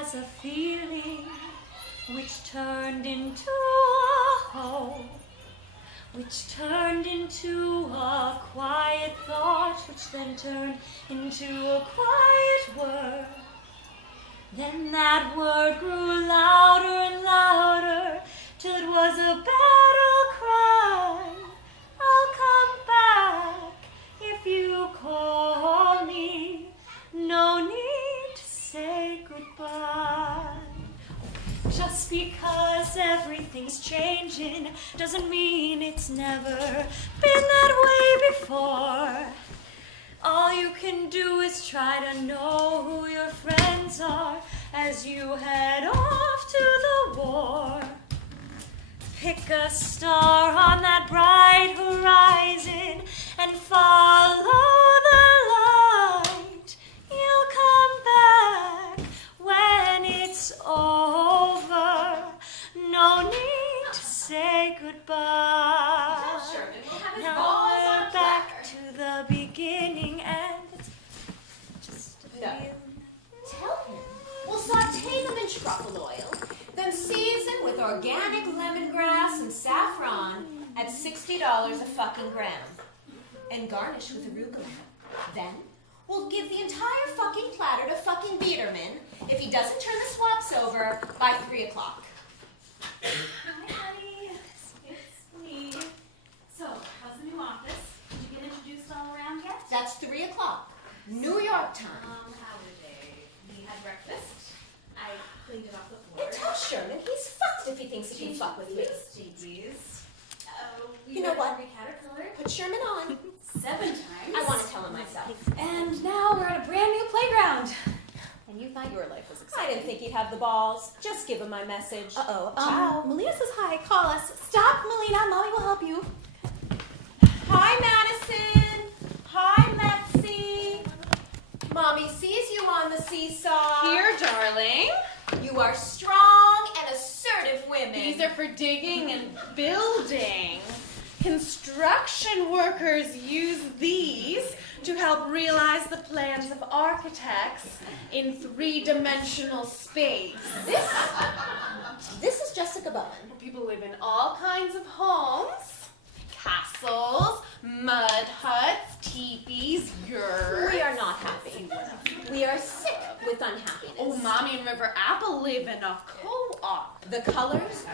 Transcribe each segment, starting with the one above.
was a feeling which turned into a hope, which turned into a quiet thought, which then turned into a quiet word. Then that word grew louder and louder, till it was a battle cry. I'll come back if you call me. No need to say goodbye. Just because everything's changing doesn't mean it's never been that way before. All you can do is try to know who your friends are as you head off to the war. Pick a star on that bright horizon and follow the light. You'll come back when it's over. No need to say goodbye. Tell Sherman we'll have his Now balls we're on back platter. to the beginning and just a No. few. Tell him we'll saute them in truffle oil, then season with organic lemongrass and saffron at $60 a fucking gram, and garnish with arugula. Then we'll give the entire fucking platter to fucking Biederman if he doesn't turn the swaps over by 3 o'clock. Hi, honey. It's me. So, how's the new office? Did you get introduced all around yet? That's 3 o'clock, New York time. How were they? We had breakfast. I cleaned it off the And floor. tell Sherman he's fucked if he thinks he can fuck with me. Please. We You know read what? Every Caterpillar Put Sherman on. 7 times. I want to tell him myself. And now we're at a brand new playground. And you thought your life was I exciting. didn't think he'd have the balls. Just give him my message. Uh-oh. Ciao. Melina says hi. Call us. Stop, Melina. Mommy will help you. Hi, Madison. Hi, Lexi. Mommy sees you on the seesaw. Here, darling. You are strong and assertive women. These are for digging and building. Construction workers use these to help realize the plans of architects in three-dimensional space. This is Jessica Bowen. People live in all kinds of homes, castles, mud huts, teepees, yurts. We are not happy. We are sick with unhappiness. Oh, Mommy and River Apple live in a co-op. The colors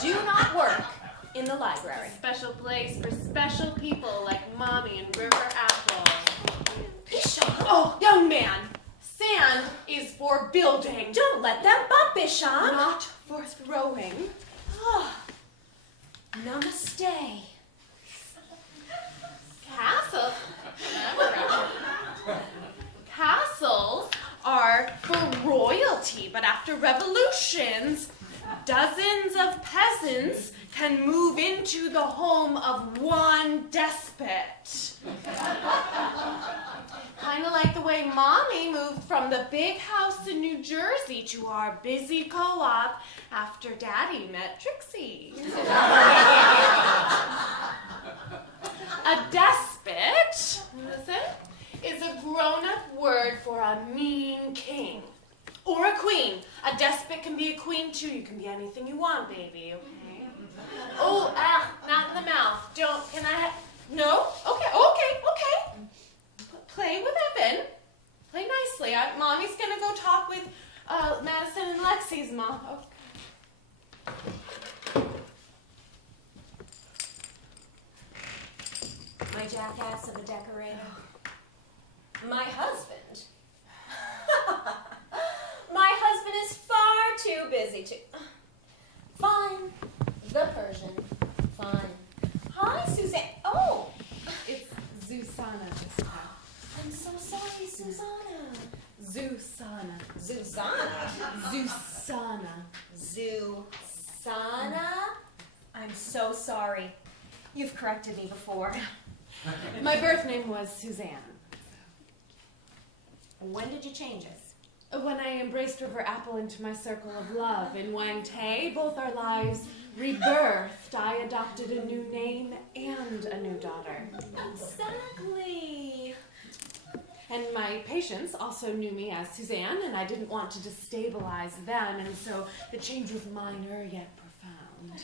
do not work in the library. Special place for special people like Mommy and River Apple. Bishop, Oh, young man, sand is for building, don't let them bump, Bishop. not for throwing. Namaste. Castles. Castles are for royalty, but after revolutions, dozens of peasants can move into the home of one despot. Kind of like the way Mommy moved from the big house in New Jersey to our busy co-op after Daddy met Trixie. A despot, listen, is a grown-up word for a mean king. Or a queen. A despot can be a queen too. You can be anything you want, baby, okay? Oh, not in the mouth. Don't, can I no? Okay. Play with Evan. Play nicely. Mommy's gonna go talk with Madison and Lexi's mom. Okay. My jackass of a decorator. My husband. My husband is far too busy to... Fine. The Persian. Fine. Hi, Suzanne. Oh, It's Zusana this time. I'm so sorry, Susanna. Zusana. Susana. Zusana. Susana? I'm so sorry. You've corrected me before. My birth name was Suzanne. When did you change it? When I embraced River Apple into my circle of love in Wang Tay, both our lives rebirthed. I adopted a new name and a new daughter. Exactly. And my patients also knew me as Suzanne, and I didn't want to destabilize them, and so the change was minor yet profound.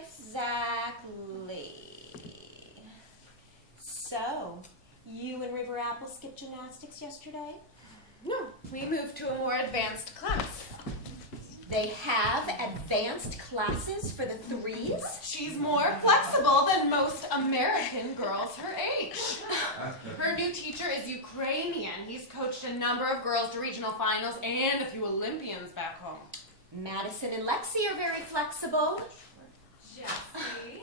Exactly. So, you and River Apple skipped gymnastics yesterday? No, we moved to a more advanced class. They have advanced classes for the threes? She's more flexible than most American girls her age. Her new teacher is Ukrainian. He's coached a number of girls to regional finals and a few Olympians back home. Madison and Lexi are very flexible. Jessie.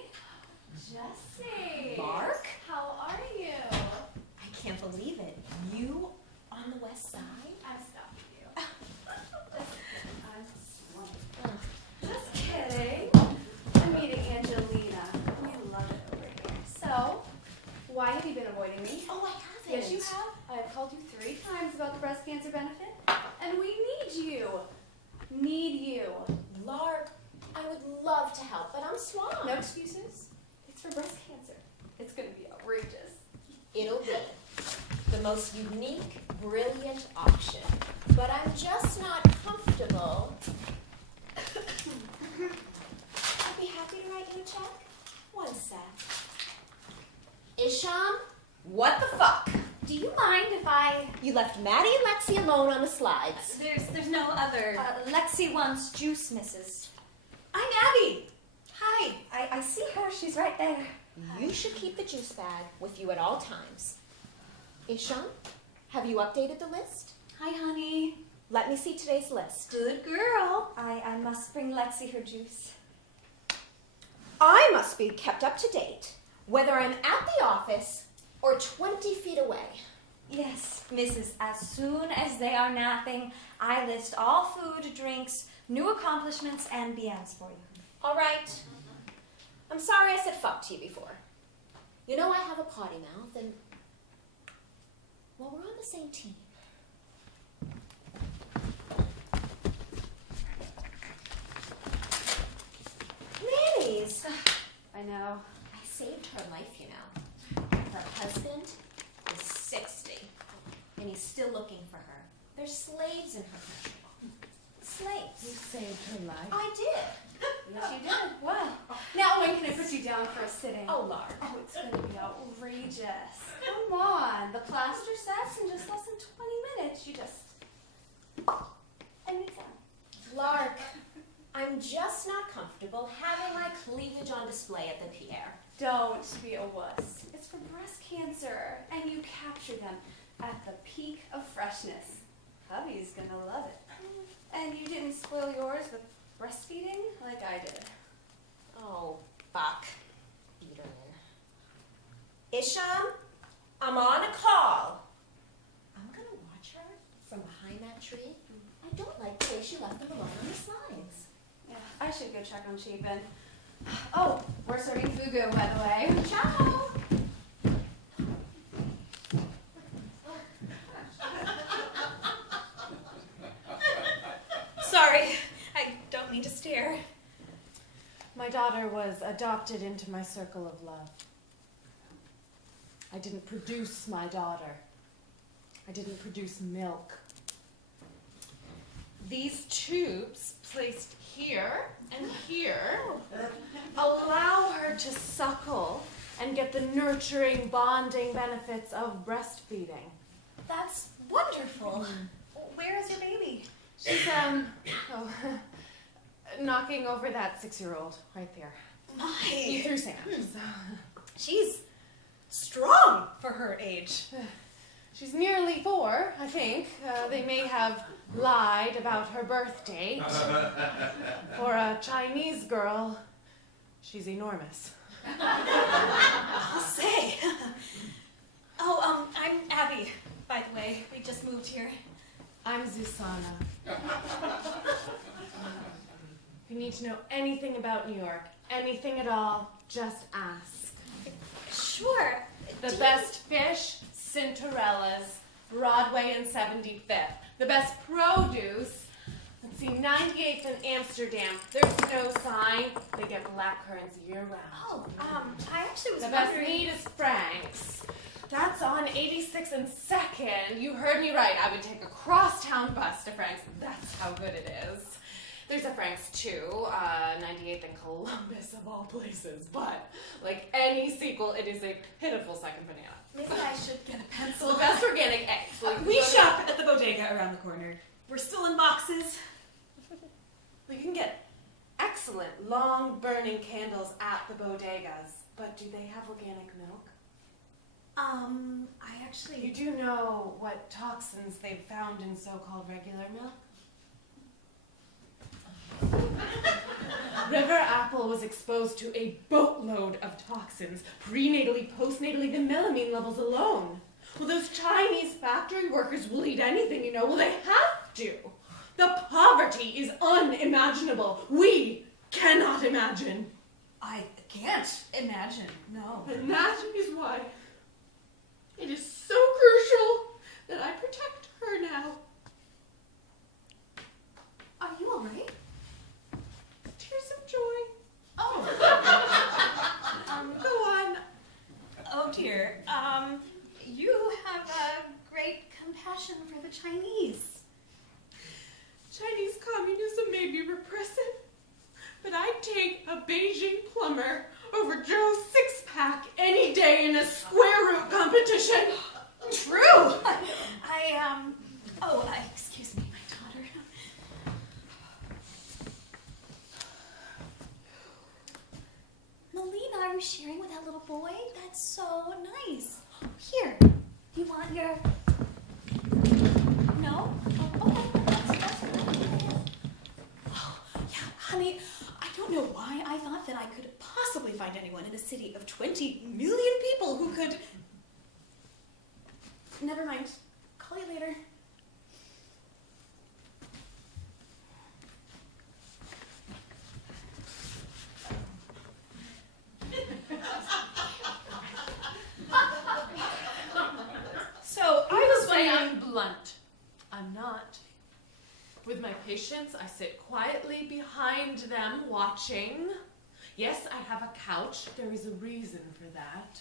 Mark? How are you? I can't believe it. You on the west side? I'm stuck with you. I'm swamped. Just kidding. I'm meeting Angelina. We love it over here. So, why have you been avoiding me? Oh, I haven't. Yes, you have. I have called you 3 times about the breast cancer benefit, and we need you. Need you. Lark, I would love to help, but I'm swamped. No excuses. It's for breast cancer. It's going to be outrageous. It'll be the most unique, brilliant option, but I'm just not comfortable. I'd be happy to write you a check. One sec. Isham, what the fuck? Do you mind if I... You left Maddie and Lexi alone on the slides. There's no other... Lexi wants juice, Mrs. I'm Abby. Hi. I see her. She's right there. You should keep the juice bag with you at all times. Isham, have you updated the list? Hi, honey. Let me see today's list. Good girl. I must bring Lexi her juice. I must be kept up to date, whether I'm at the office or 20 feet away. Yes, Mrs. As soon as they are napping, I list all food, drinks, new accomplishments, and BMs for you. All right. I'm sorry I said fuck to you before. You know I have a potty mouth, and, well, we're on the same team. Nannies! I know. I saved her life, you know. Her husband is 60, and he's still looking for her. There's slaves in her country. Slaves. You saved her life. I did. Yes, you did. Wow. Now when can I put you down for a sitting? Oh, Lark. Oh, it's going to be outrageous. Come on. The plaster sets in just less than 20 minutes. You just... And it's done. Lark, I'm just not comfortable having my cleavage on display at the Pierre. Don't be a wuss. It's for breast cancer, and you capture them at the peak of freshness. Hubby's gonna love it. And you didn't spoil yours with breastfeeding like I did. Oh, fuck. Peterman. Isham, I'm on a call. I'm gonna watch her from behind that tree. I don't like the way she left them alone on the slides. Yeah, I should go check on Chapin. Oh, we're serving fugu, by the way. Ciao! Sorry, I don't mean to stare. My daughter was adopted into my circle of love. I didn't produce my daughter. I didn't produce milk. These tubes placed here and here allow her to suckle and get the nurturing, bonding benefits of breastfeeding. That's wonderful. Where is your baby? She's, knocking over that 6-year-old right there. You My, threw sand. she's strong for her age. She's nearly 4, I think. They may have lied about her birth date. For a Chinese girl, she's enormous. I'll say. Oh, I'm Abby, by the way. We just moved here. I'm Zusana. If you need to know anything about New York, anything at all, just ask. Sure. The best fish, Cinderella's, Broadway and 75th. The best produce, let's see, 98th and Amsterdam. There's no sign. They get black currants year-round. Oh, I actually was The best wondering... meat is Frank's. That's on 86th and 2nd. You heard me right. I would take a crosstown bus to Frank's. That's how good it is. There's a Frank's too, 98th and Columbus of all places. But like any sequel, it is a pitiful second banana. Maybe I should get a pencil. So the best organic eggs. So We shop at the bodega around the corner. We're still in boxes. We can get excellent long burning candles at the bodegas. But do they have organic milk? I actually... You do know what toxins they've found in so-called regular milk? River Apple was exposed to a boatload of toxins, prenatally, postnatally, the melamine levels alone. Well, those Chinese factory workers will eat anything, you know. Well, they have to. The poverty is unimaginable. We cannot imagine. I can't imagine, no. And that is why it is so crucial that I protect her now. Are you alright? Tears of joy. Oh. Go on. Oh dear, you have a great compassion for the Chinese. Chinese communism may be repressive, but I'd take a Beijing plumber over Joe's six-pack any day in a square root competition. True! Excuse me, my daughter. Melina, are you sharing with that little boy? That's so nice. Here, you want your... No? Oh, okay. That's good. Oh, yeah, honey, I don't know why I thought that I could possibly find anyone in a city of 20 million people who could... Never mind. Call you later. So, I was Say wondering... I'm blunt. I'm not. With my patients, I sit quietly behind them, watching. Yes, I have a couch. There is a reason for that.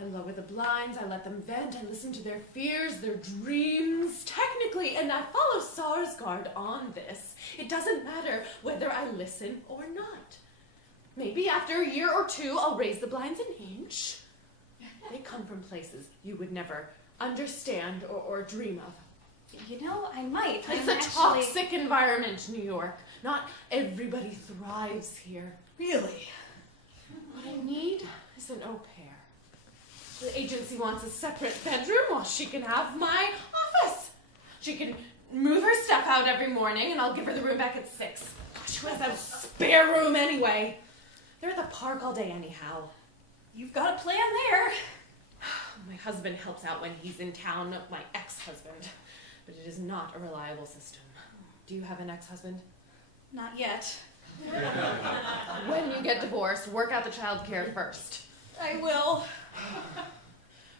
I lower the blinds, I let them vent, I listen to their fears, their dreams, technically, and I follow Sarsgaard on this. It doesn't matter whether I listen or not. Maybe after a year or two, I'll raise the blinds an inch. They come from places you would never understand or dream of. You know, I might. It's I'm a actually... toxic environment, New York. Not everybody thrives here. Really? What I need is an au pair. The agency wants a separate bedroom while she can have my office. She can move her stuff out every morning and I'll give her the room back at 6. She has a spare room anyway. They're at the park all day anyhow. You've got a plan there. My husband helps out when he's in town, my ex-husband. But it is not a reliable system. Do you have an ex-husband? Not yet. When you get divorced, work out the child care first. I will.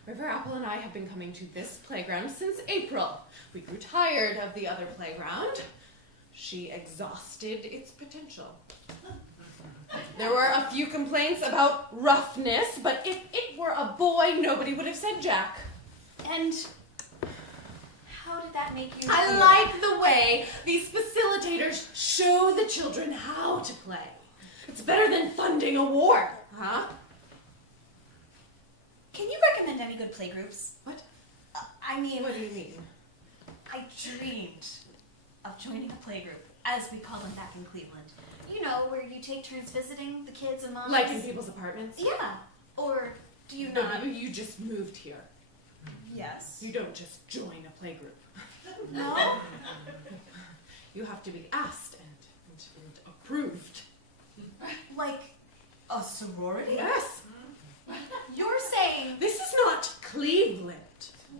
River Apple and I have been coming to this playground since April. We grew tired of the other playground. She exhausted its potential. There were a few complaints about roughness, but if it were a boy, nobody would have said Jack. And how did that make you I feel? like the way these facilitators show the children how to play. It's better than funding a war, huh? Can you recommend any good playgroups? What? I mean, What do you mean? I dreamed of joining a playgroup, as we call them back in Cleveland. You know, where you take turns visiting the kids and moms. Like in people's apartments? Yeah. Or do you No, not? you just moved here. Yes. You don't just join a playgroup. No? You have to be asked and approved. Like A sorority? Yes. you're saying This is not Cleveland.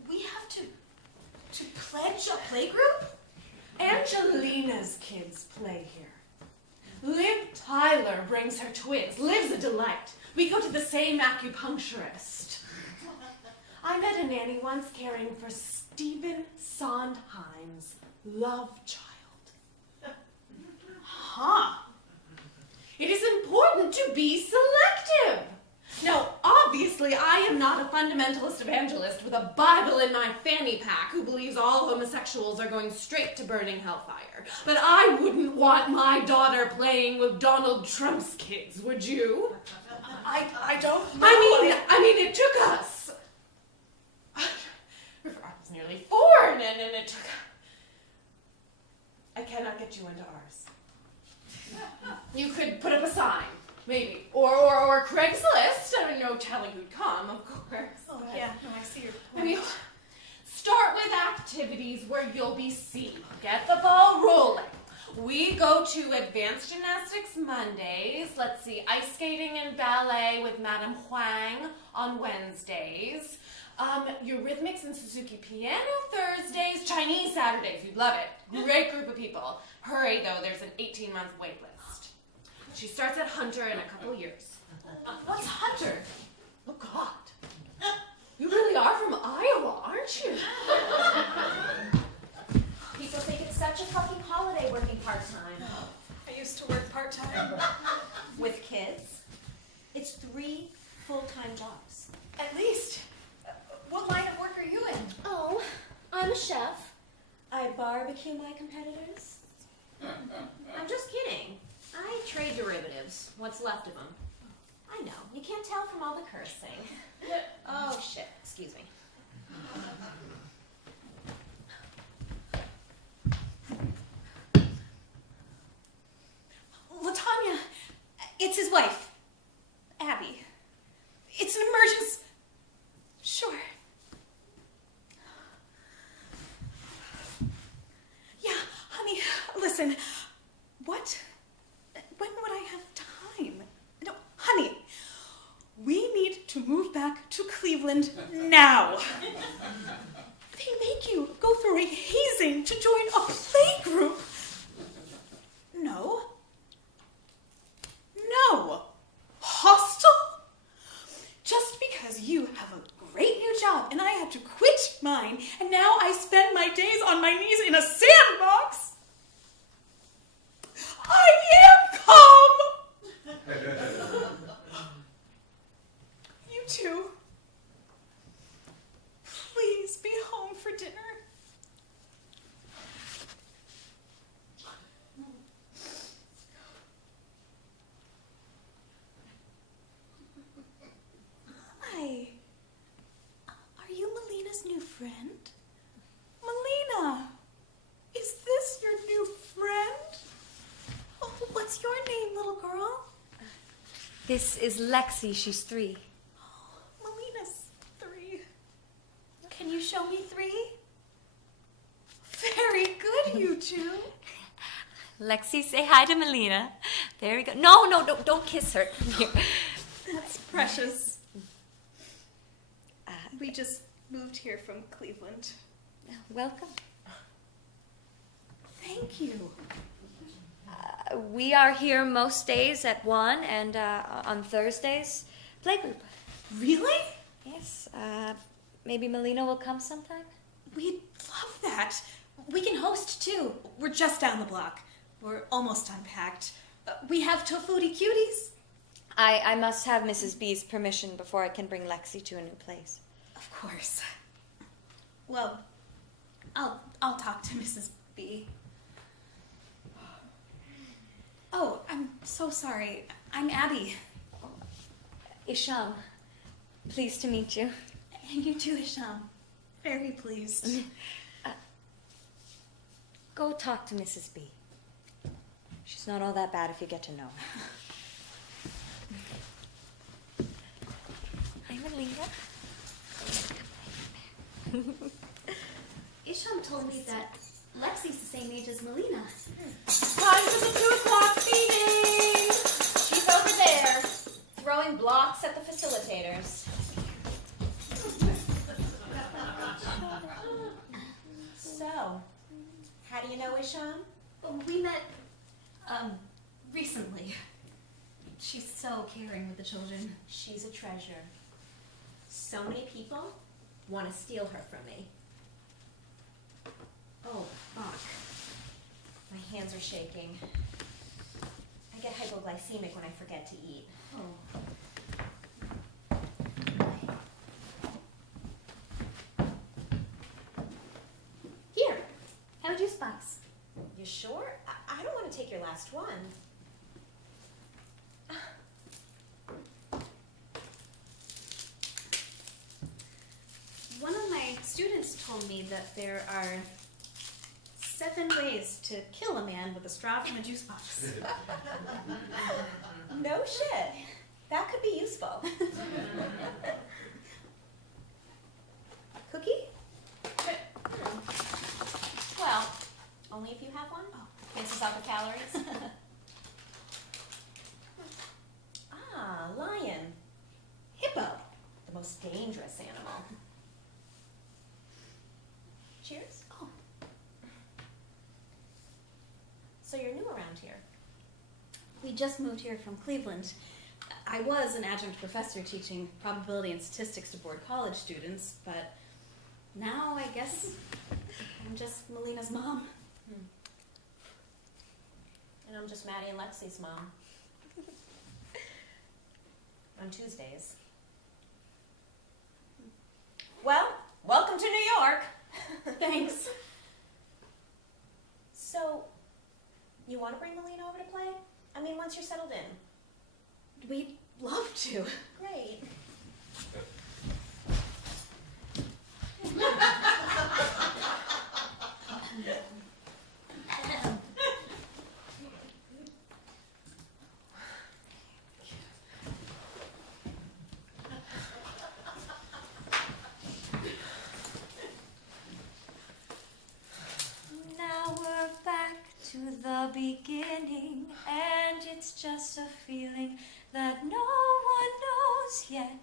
we have to pledge a playgroup? Angelina's kids play here. Liv Tyler brings her twins. Liv's a delight. We go to the same acupuncturist. I met a nanny once caring for Stephen Sondheim's love child. to be selective. Now, obviously, I am not a fundamentalist evangelist with a Bible in my fanny pack who believes all homosexuals are going straight to burning hellfire. But I wouldn't want my daughter playing with Donald Trump's kids, would you? I don't know. I mean, it took us. I was nearly 4, and it took. I cannot get you into ours. You could put up a sign, maybe, or Craigslist. I mean, no telling who'd come, of course. Oh, yeah, no, I see your point. I mean, start with activities where you'll be seen. Get the ball rolling. We go to advanced gymnastics Mondays. Let's see, ice skating and ballet with Madame Huang on Wednesdays. Eurythmics and Suzuki piano Thursdays. Chinese Saturdays. You'd love it. Great group of people. Hurry, though, there's an 18-month wait list. She starts at Hunter in a couple years. What's Hunter? Oh, God. You really are from Iowa, aren't you? People think it's such a fucking holiday working part-time. I used to work part-time. With kids, it's 3 full-time jobs. At least. What line of work are you in? Oh, I'm a chef. I barbecue my competitors. I'm just kidding. I trade derivatives, what's left of them. I know, you can't tell from all the cursing. Oh, shit, excuse me. LaTanya, it's his wife, Abby. It's an emergency. Sure. Yeah, honey, listen. What? When would I have time? No, honey, we need to move back to Cleveland now. They make you go through a hazing to join a play group. No. No. Hostel? Just because you have a great new job and I had to quit mine and now I spend my days on my knees in a sandbox. I am calm. You two, please be home for dinner. Hi. Are you Melina's new friend? Melina, is this your new friend? Oh, what's your name, little girl? This is Lexi, she's 3. Oh, Melina's 3. Can you show me 3? Very good, you two. Lexi, say hi to Melina. There we go. No, don't kiss her. Here. That's precious. We just moved here from Cleveland. Welcome. Thank you. We are here most days at 1 and on Thursdays, playgroup. Really? Yes, maybe Melina will come sometime? We'd love that. We can host too. We're just down the block. We're almost unpacked. We have tofuti cuties. I must have Mrs. B's permission before I can bring Lexi to a new place. Of course. Well, I'll talk to Mrs. B. Oh, I'm so sorry. I'm Abby. Isham, pleased to meet you. And you too, Isham. Very pleased. Go talk to Mrs. B. She's not all that bad if you get to know her. Hi, Melina. Isham told me that Lexi's the same age as Melina. Time for the 2 o'clock meeting. She's over there, throwing blocks at the facilitators. So, how do you know Isham? Well, we met, recently. She's so caring with the children. She's a treasure. So many people want to steal her from me. Oh, fuck. My hands are shaking. I get hypoglycemic when I forget to eat. Here, have a juice box. You sure? I don't want to take your last one. One of my students told me that there are 7 ways to kill a man with a straw from a juice box. No shit. That could be useful. Cookie? Well, only if you have one. Cancels out the calories. Ah, lion. Hippo. The most dangerous animal. Cheers. Oh. So you're new around here. We just moved here from Cleveland. I was an adjunct professor teaching probability and statistics to board college students, but now I guess I'm just Melina's mom. And I'm just Maddie and Lexi's mom. On Tuesdays. Well, welcome to New York. Thanks. So, you want to bring Melina over to play? I mean, once you're settled in. We'd love to. Great. Now we're back to the beginning, and it's just a feeling that no one knows yet.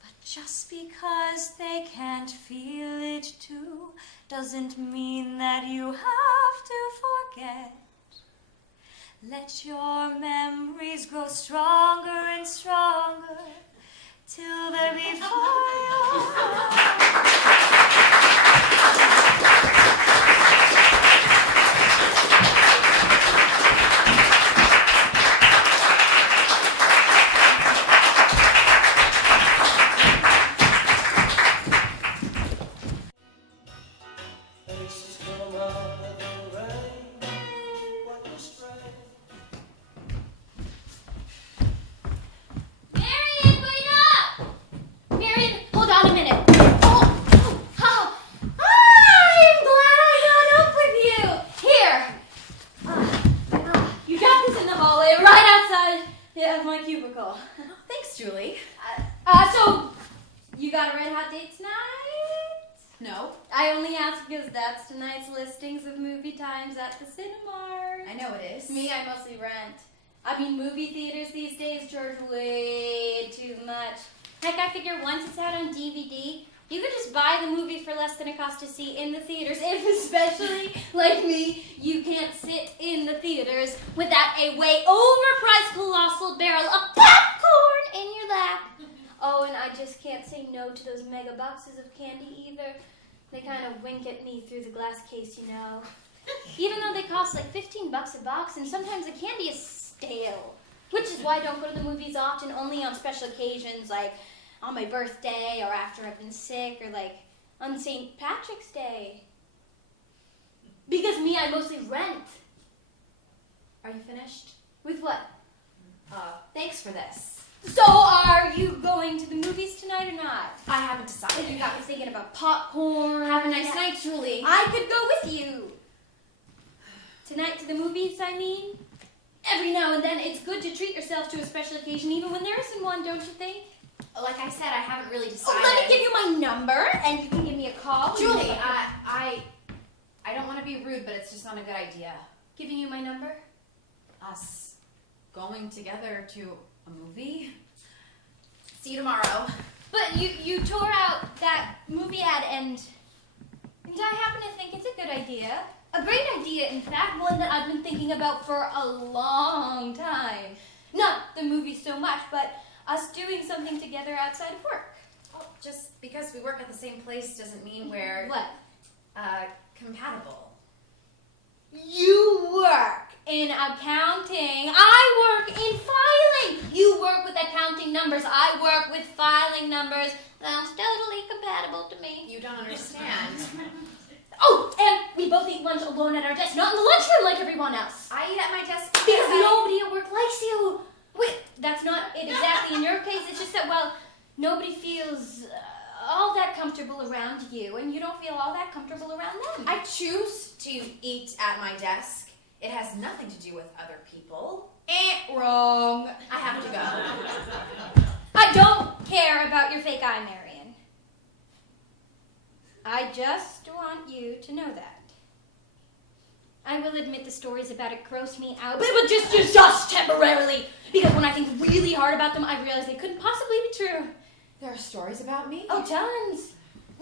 But just because they can't feel it too, doesn't mean that you have to forget. Let your memories grow stronger and stronger, till they're before your eyes. Marion, wait up! Marion, hold on a minute. Oh, I'm glad I got up with you. Here. You got this in the hallway right outside of my cubicle. Thanks, Julie. So, you got a red hot date tonight? No, I only asked because that's tonight's listings of movie times at the Cinemark. I know it is. Me, I mostly rent. I mean, movie theaters these days charge way too much. Heck, I figure once it's out on DVD, you could just buy the movie for less than it costs to see in the theaters. If, especially like me, you can't sit in the theaters without a way overpriced colossal barrel of popcorn in your lap. Oh, and I just can't say no to those mega boxes of candy either. They kind of wink at me through the glass case, you know. Even though they cost like $15 a box, and sometimes the candy is stale. Which is why I don't go to the movies often, only on special occasions like on my birthday or after I've been sick or like on St. Patrick's Day. Because me, I mostly rent. Are you finished? With what? Thanks for this. So are you going to the movies tonight or not? I haven't decided. You got me thinking about popcorn. Have a nice night, Julie. I could go with you. Tonight to the movies, I mean. Every now and then, it's good to treat yourself to a special occasion, even when there isn't one, don't you think? Like I said, I haven't really Oh, decided. let me give you my number, and you can give me a call. Julie, I don't want to be rude, but it's just not a good idea. Giving you my number? Us going together to a movie? See you tomorrow. But you tore out that movie ad, and I happen to think it's a good idea. A great idea, in fact, one that I've been thinking about for a long time. Not the movie so much, but us doing something together outside of work. Well, just because we work at the same place doesn't mean we're What? compatible. You work in accounting. numbers. I work with filing numbers. Sounds totally compatible to me. You don't understand. Oh, and we both eat lunch alone at our desk, not in the lunchroom like everyone else. I eat at my desk Because nobody at work likes you. Wait, that's not it exactly in your case. It's just that, well, nobody feels all that comfortable around you, and you don't feel all that comfortable around them. I choose to eat at my desk. It has nothing to do with other people. Wrong. I have to go. I don't care about your fake eye, Marion. I just want you to know that. I will admit the stories about it gross me out, but just temporarily. Because when I think really hard about them, I realize they couldn't possibly be true. There are stories about me? Oh, tons.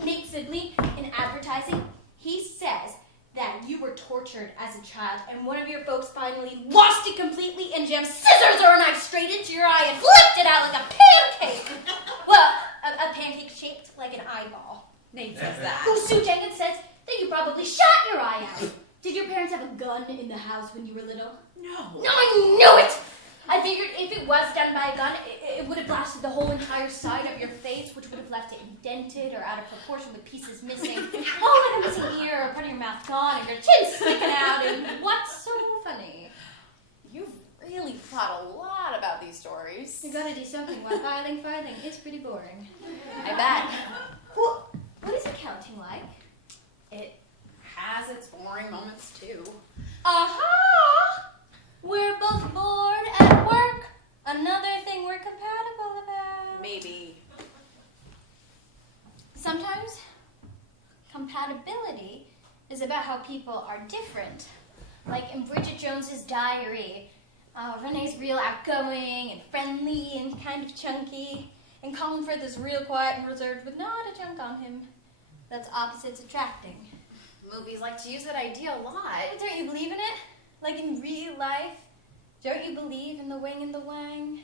Nate Sibley, in advertising, he says that you were tortured as a child, and one of your folks finally lost it completely and jammed scissors or a knife straight into your eye and flipped it out like a pancake. Well, a pancake shaped like an eyeball. Nate says that. Oh, Sue Jenkins says that you probably shot your eye out. Did your parents have a gun in the house when you were little? No. No, I knew it! I figured if it was done by a gun, it would have blasted the whole entire side of your face, which would have left it indented or out of proportion with pieces missing. Oh, like a missing ear or part of your mouth gone and your chin sticking out. And what's so funny? You've really thought a lot about these stories. You gotta do something while filing. It's pretty boring. I bet. Well, what is accounting like? It has its boring moments too. Aha! We're both bored at work. Another thing we're compatible about. Maybe. Sometimes compatibility is about how people are different. Like in Bridget Jones's Diary, Renee's real outgoing and friendly and kind of chunky, and Colin Firth is real quiet and reserved with not a chunk on him. That's opposites attracting. Movies like to use that idea a lot. But don't you believe in it? Like in real life? Don't you believe in the wing and the wang?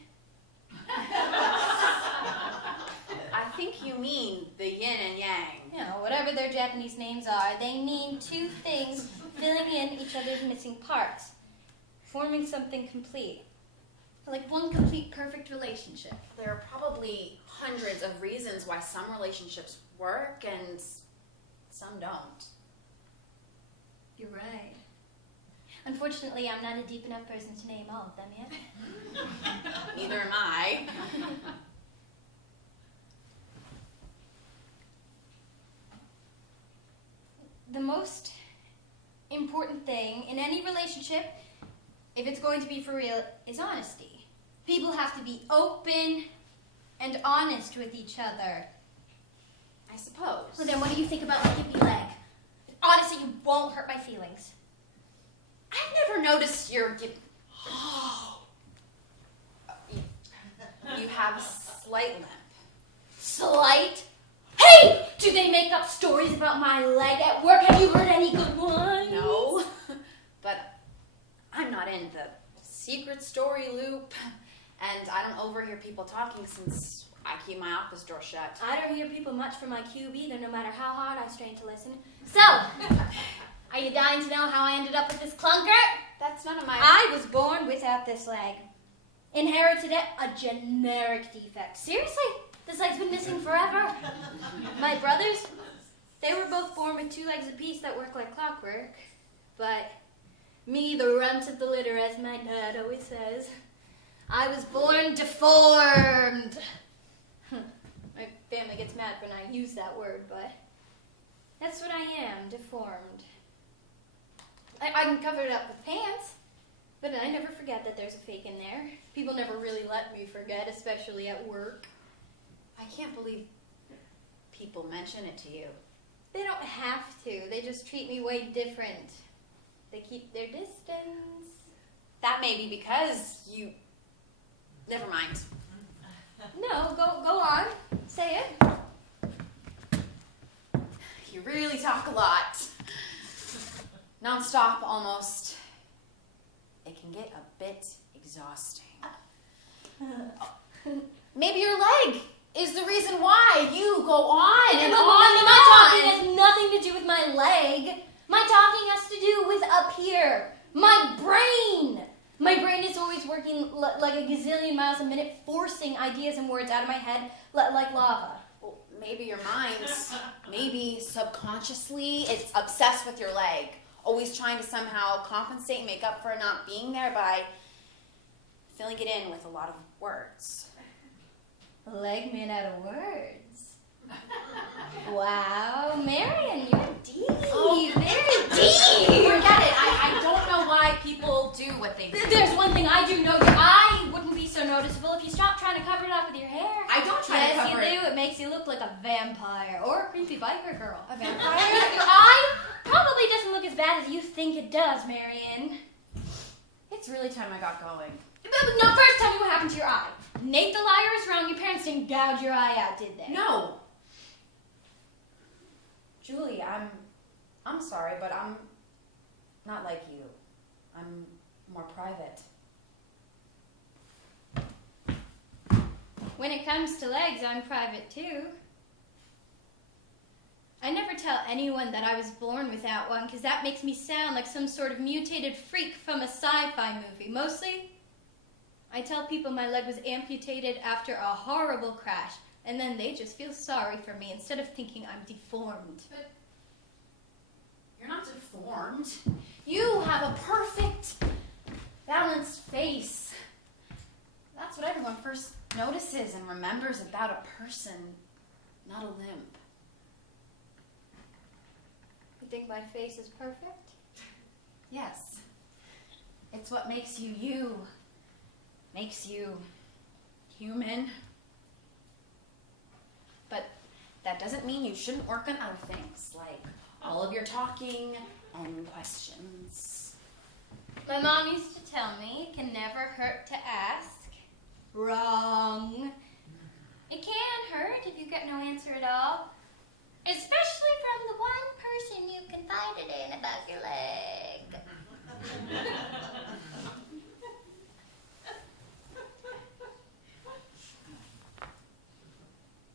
I think you mean the yin and yang. You know, whatever their Japanese names are, they mean two things filling in each other's missing parts, forming something complete. Like one complete, perfect relationship. There are probably hundreds of reasons why some relationships work and some don't. You're right. Unfortunately, I'm not a deep enough person to name all of them yet. Neither am I. The most important thing in any relationship, if it's going to be for real, is honesty. People have to be open and honest with each other. I suppose. Well, then what do you think about my hippie leg? Honestly, you won't hurt my feelings. I've never noticed your... You have a slight limp. Slight? Hey! Do they make up stories about my leg at work? Have you heard any good ones? No, but I'm not in the secret story loop, and I don't overhear people talking since I keep my office door shut. I don't hear people much from my cube either, no matter how hard I strain to listen. So, are you dying to know how I ended up with this clunker? That's none of my... I was born without this leg. Inherited it, a generic defect. Seriously, this leg's been missing forever. My brothers, they were both born with 2 legs apiece that work like clockwork. But me, the runt of the litter, as my dad always says, I was born deformed. My family gets mad when I use that word, but that's what I am, deformed. I can cover it up with pants, but I never forget that there's a fake in there. People never really let me forget, especially at work. I can't believe people mention it to you. They don't have to. They just treat me way different. They keep their distance. That may be because you... Never mind. No, go on. Say it. You really talk a lot. Non-stop, almost. It can get a bit exhausting. Maybe your leg is the reason why you go on and on and on. It has nothing to do with my leg. My talking has to do with up here. My brain. My brain is always working like a gazillion miles a minute, forcing ideas and words out of my head like lava. Well, maybe your mind, maybe subconsciously, it's obsessed with your leg. Always trying to somehow compensate and make up for not being there by filling it in with a lot of words. A leg made out of words. Wow, Marion, you're deep. Very deep. Forget it. I don't know why people do what they do. There's one thing I do know. Your eye wouldn't be so noticeable if you stopped trying to cover it up with your hair. I don't try to cover Yes, you do. It makes you look like a vampire or a creepy biker girl. A vampire? Your eye probably doesn't look as bad as you think it does, Marion. It's really time I got going. No, first tell me what happened to your eye. Nate the liar is wrong. Your parents didn't gouge your eye out, did they? No. Julie, I'm sorry, but I'm not like you. I'm more private. When it comes to legs, I'm private too. I never tell anyone that I was born without one because that makes me sound like some sort of mutated freak from a sci-fi movie. Mostly, I tell people my leg was amputated after a horrible crash, and then they just feel sorry for me instead of thinking I'm deformed. But you're not deformed. You have a perfect, balanced face. That's what everyone first notices and remembers about a person, not a limp. You think my face is perfect? Yes. It's what makes you you. Makes you human. But that doesn't mean you shouldn't work on other things, like all of your talking and questions. My mom used to tell me it can never hurt to ask. Wrong. It can hurt if you get no answer at all. Especially from the one person you confided in about your leg.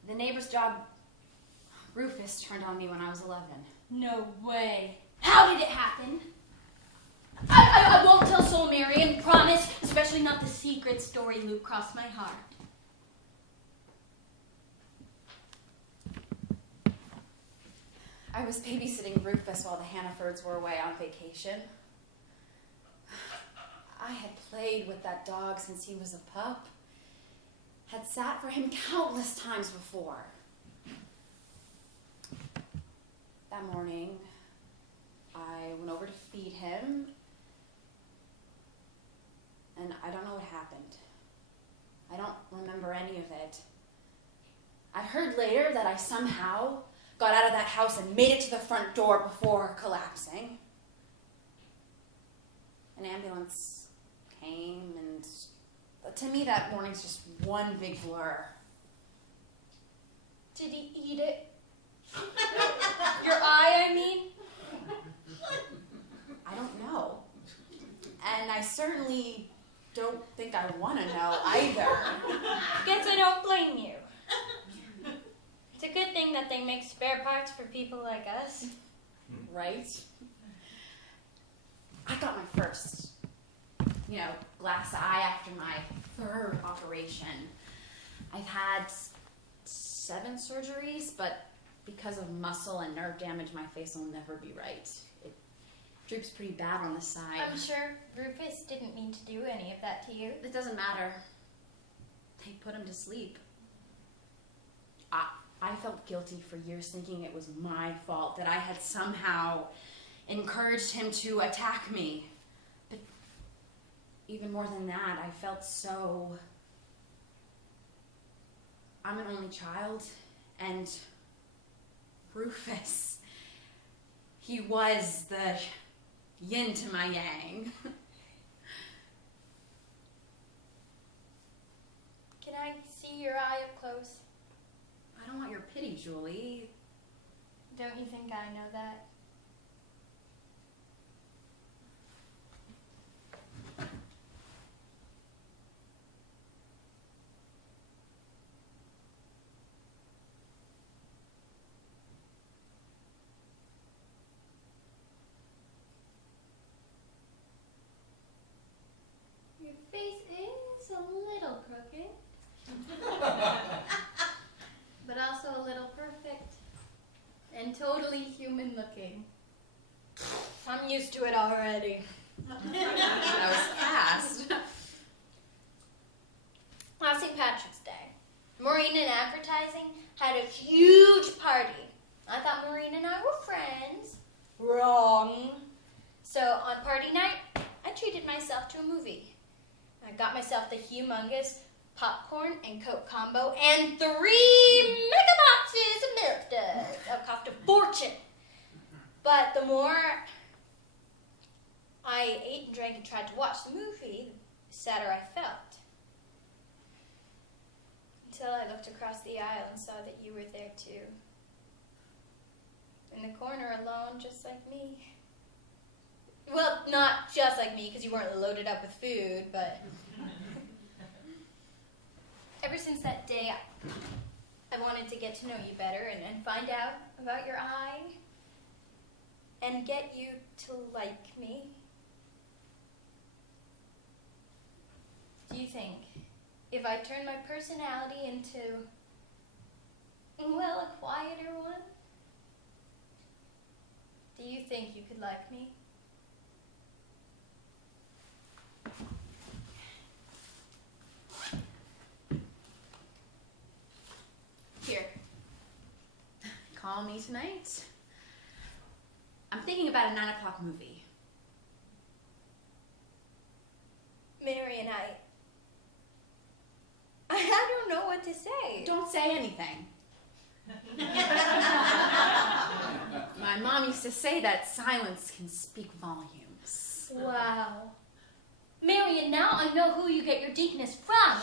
The neighbor's dog, Rufus, turned on me when I was 11. No way. How did it happen? I won't tell Soul Marion, promise. Especially not the secret story Luke crossed my heart. I was babysitting Rufus while the Hannafords were away on vacation. I had played with that dog since he was a pup. Had sat for him countless times before. That morning, I went over to feed him, and I don't know what happened. I don't remember any of it. I heard later that I somehow got out of that house and made it to the front door before collapsing. An ambulance came, and to me that morning's just one big blur. Did he eat it? Your eye, I mean? I don't know. And I certainly don't think I want to know either. Guess I don't blame you. It's a good thing that they make spare parts for people like us. Right? I got my first, glass eye after my third operation. I've had 7 surgeries, but because of muscle and nerve damage, my face will never be right. It droops pretty bad on the side. I'm sure Rufus didn't mean to do any of that to you. It doesn't matter. They put him to sleep. I felt guilty for years, thinking it was my fault, that I had somehow encouraged him to attack me. But even more than that, I felt so... I'm an only child, and Rufus, he was the yin to my yang. Can I see your eye up close? I don't want your pity, Julie. Don't you think I know that? totally human looking. I'm used to it already. That was fast. Last St. Patrick's Day, Maureen in advertising had a huge party. I thought Maureen and I were friends. Wrong. So on party night, I treated myself to a movie. I got myself the humongous popcorn and Coke combo and 3 mega boxes of milk duds. That cost a fortune. But the more I ate and drank and tried to watch the movie, the sadder I felt. Until I looked across the aisle and saw that you were there too. In the corner alone, just like me. Well, not just like me, because you weren't loaded up with food, but... Ever since that day, I wanted to get to know you better and find out about your eye and get you to like me. Do you think if I turn my personality into, well, a quieter one, do you think you could like me? Here. Call me tonight. I'm thinking about a 9 o'clock movie. Mary and I don't know what to say. Don't say anything. My mom used to say that silence can speak volumes. Wow. Marion, now I know who you get your deepness from.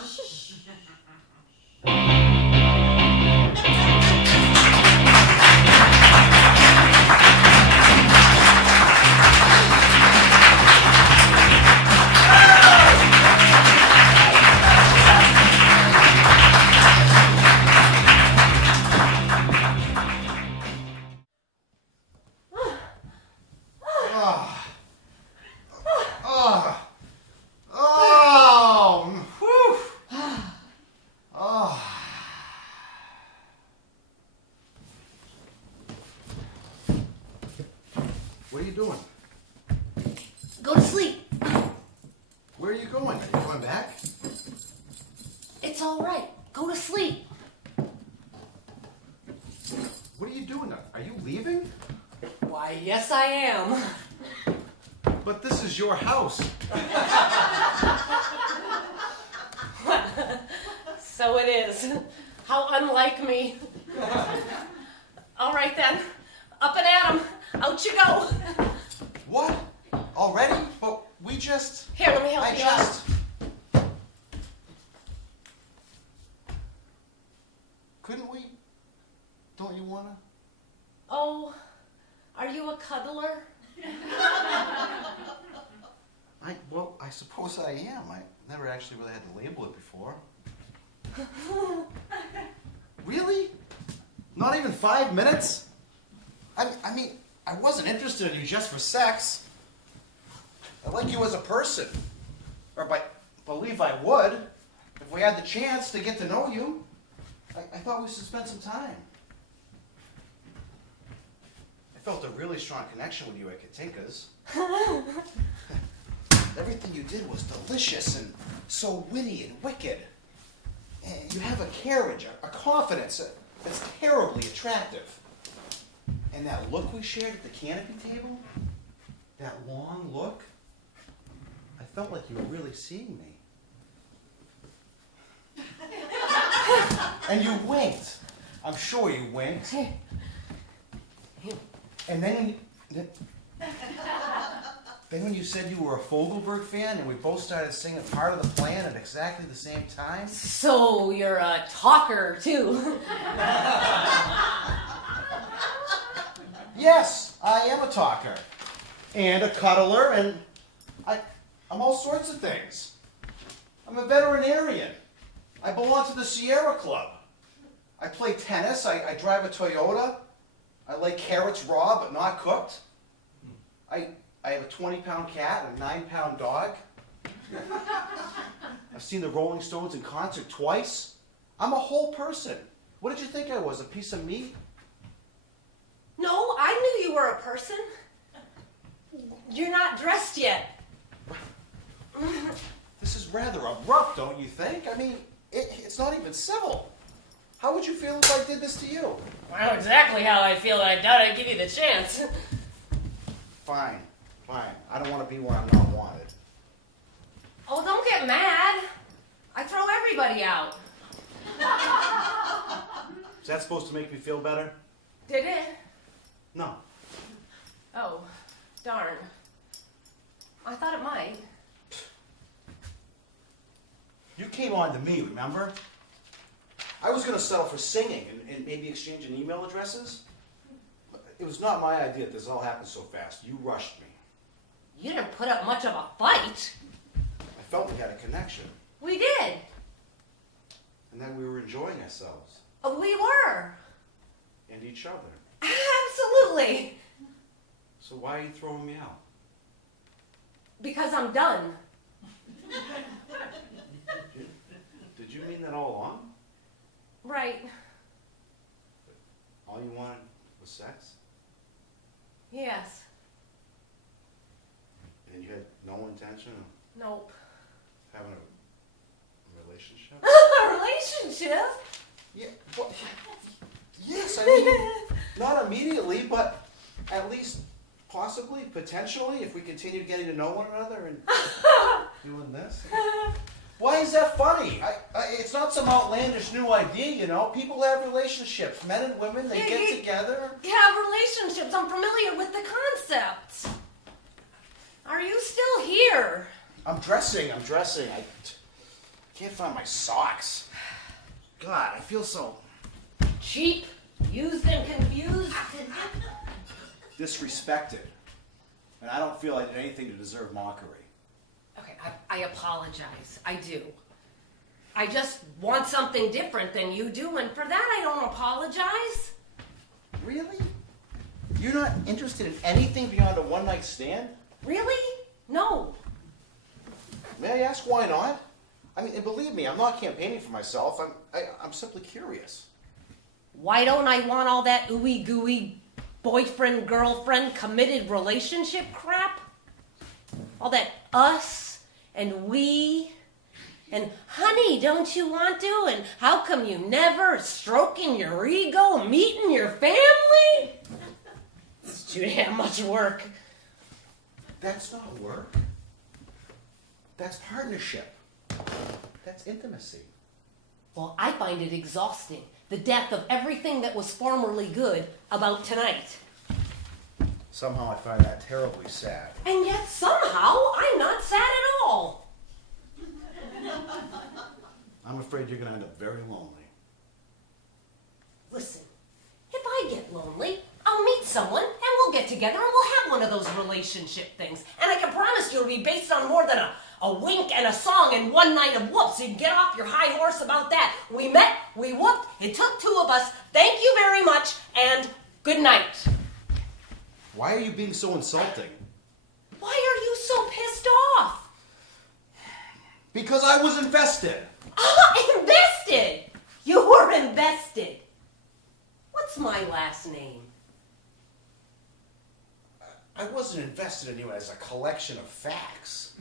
What are you doing? Go to sleep. Where are you going? Are you going back? It's all right. Go to sleep. What are you doing? Are you leaving? Why, yes I am. But this is your house. So it is. How unlike me. All right then. Up and at 'em. Out you go. What? Already? But we just... Here, let me help you out. Couldn't we? Don't you wanna? Oh, are you a cuddler? Well, I suppose I am. I never actually really had to label it before. Really? Not even 5 minutes? I mean, I wasn't interested in you just for sex. I like you as a person. Or I believe I would, if we had the chance to get to know you. I thought we should spend some time. I felt a really strong connection with you at Katinka's. Everything you did was delicious and so witty and wicked. And you have a carriage, a confidence that's terribly attractive. And that look we shared at the canopy table, that long look, I felt like you were really seeing me. And you winked. I'm sure you winked. And then when you said you were a Fogelberg fan and we both started singing Part of the Plan at exactly the same time. So you're a talker too. Yes, I am a talker. And a cuddler, and I'm all sorts of things. I'm a veterinarian. I belong to the Sierra Club. I play tennis. I drive a Toyota. I like carrots raw but not cooked. I have a 20-pound cat and a 9-pound dog. I've seen the Rolling Stones in concert twice. I'm a whole person. What did you think I was, a piece of meat? No, I knew you were a person. You're not dressed yet. This is rather abrupt, don't you think? I mean, it's not even civil. How would you feel if I did this to you? I know exactly how I feel, and I doubt I'd give you the chance. Fine. I don't want to be where I'm not wanted. Oh, don't get mad. I throw everybody out. Is that supposed to make me feel better? Did it? No. Oh, darn. I thought it might. You came on to me, remember? I was going to settle for singing and maybe exchanging email addresses. It was not my idea that this all happened so fast. You rushed me. You didn't put up much of a fight. I felt we had a connection. We did. And that we were enjoying ourselves. We were. And each other. Absolutely. So why are you throwing me out? Because I'm done. Did you mean that all along? Right. All you wanted was sex? Yes. And you had no intention of Nope. having a relationship? A relationship? Yeah, well, yes, I mean, not immediately, but at least possibly, potentially, if we continue getting to know one another and doing this. Why is that funny? It's not some outlandish new idea, you know. People have relationships, men and women, they get together. Have relationships. I'm familiar with the concept. Are you still here? I'm dressing. I can't find my socks. God, I feel so Cheap, used and confused. disrespected. And I don't feel I did anything to deserve mockery. Okay, I apologize. I do. I just want something different than you do, and for that I don't apologize. Really? You're not interested in anything beyond a one-night stand? Really? No. May I ask why not? I mean, and believe me, I'm not campaigning for myself. I'm simply curious. Why don't I want all that ooey gooey boyfriend girlfriend committed relationship crap? All that us and we and honey, don't you want to? And how come you never? Stroking your ego, meeting your family? It's too damn much work. That's not work. That's partnership. That's intimacy. Well, I find it exhausting. The death of everything that was formerly good about tonight. Somehow I find that terribly sad. And yet somehow I'm not sad at all. I'm afraid you're going to end up very lonely. Listen, if I get lonely, I'll meet someone and we'll get together and we'll have one of those relationship things. And I can promise you it'll be based on more than a wink and a song and one night of whoops. So you can get off your high horse about that. We met, we whooped, it took two of us. Thank you very much and good night. Why are you being so insulting? Why are you so pissed off? Because I was invested. Invested! You were invested. What's my last name? I wasn't invested in you as a collection of facts.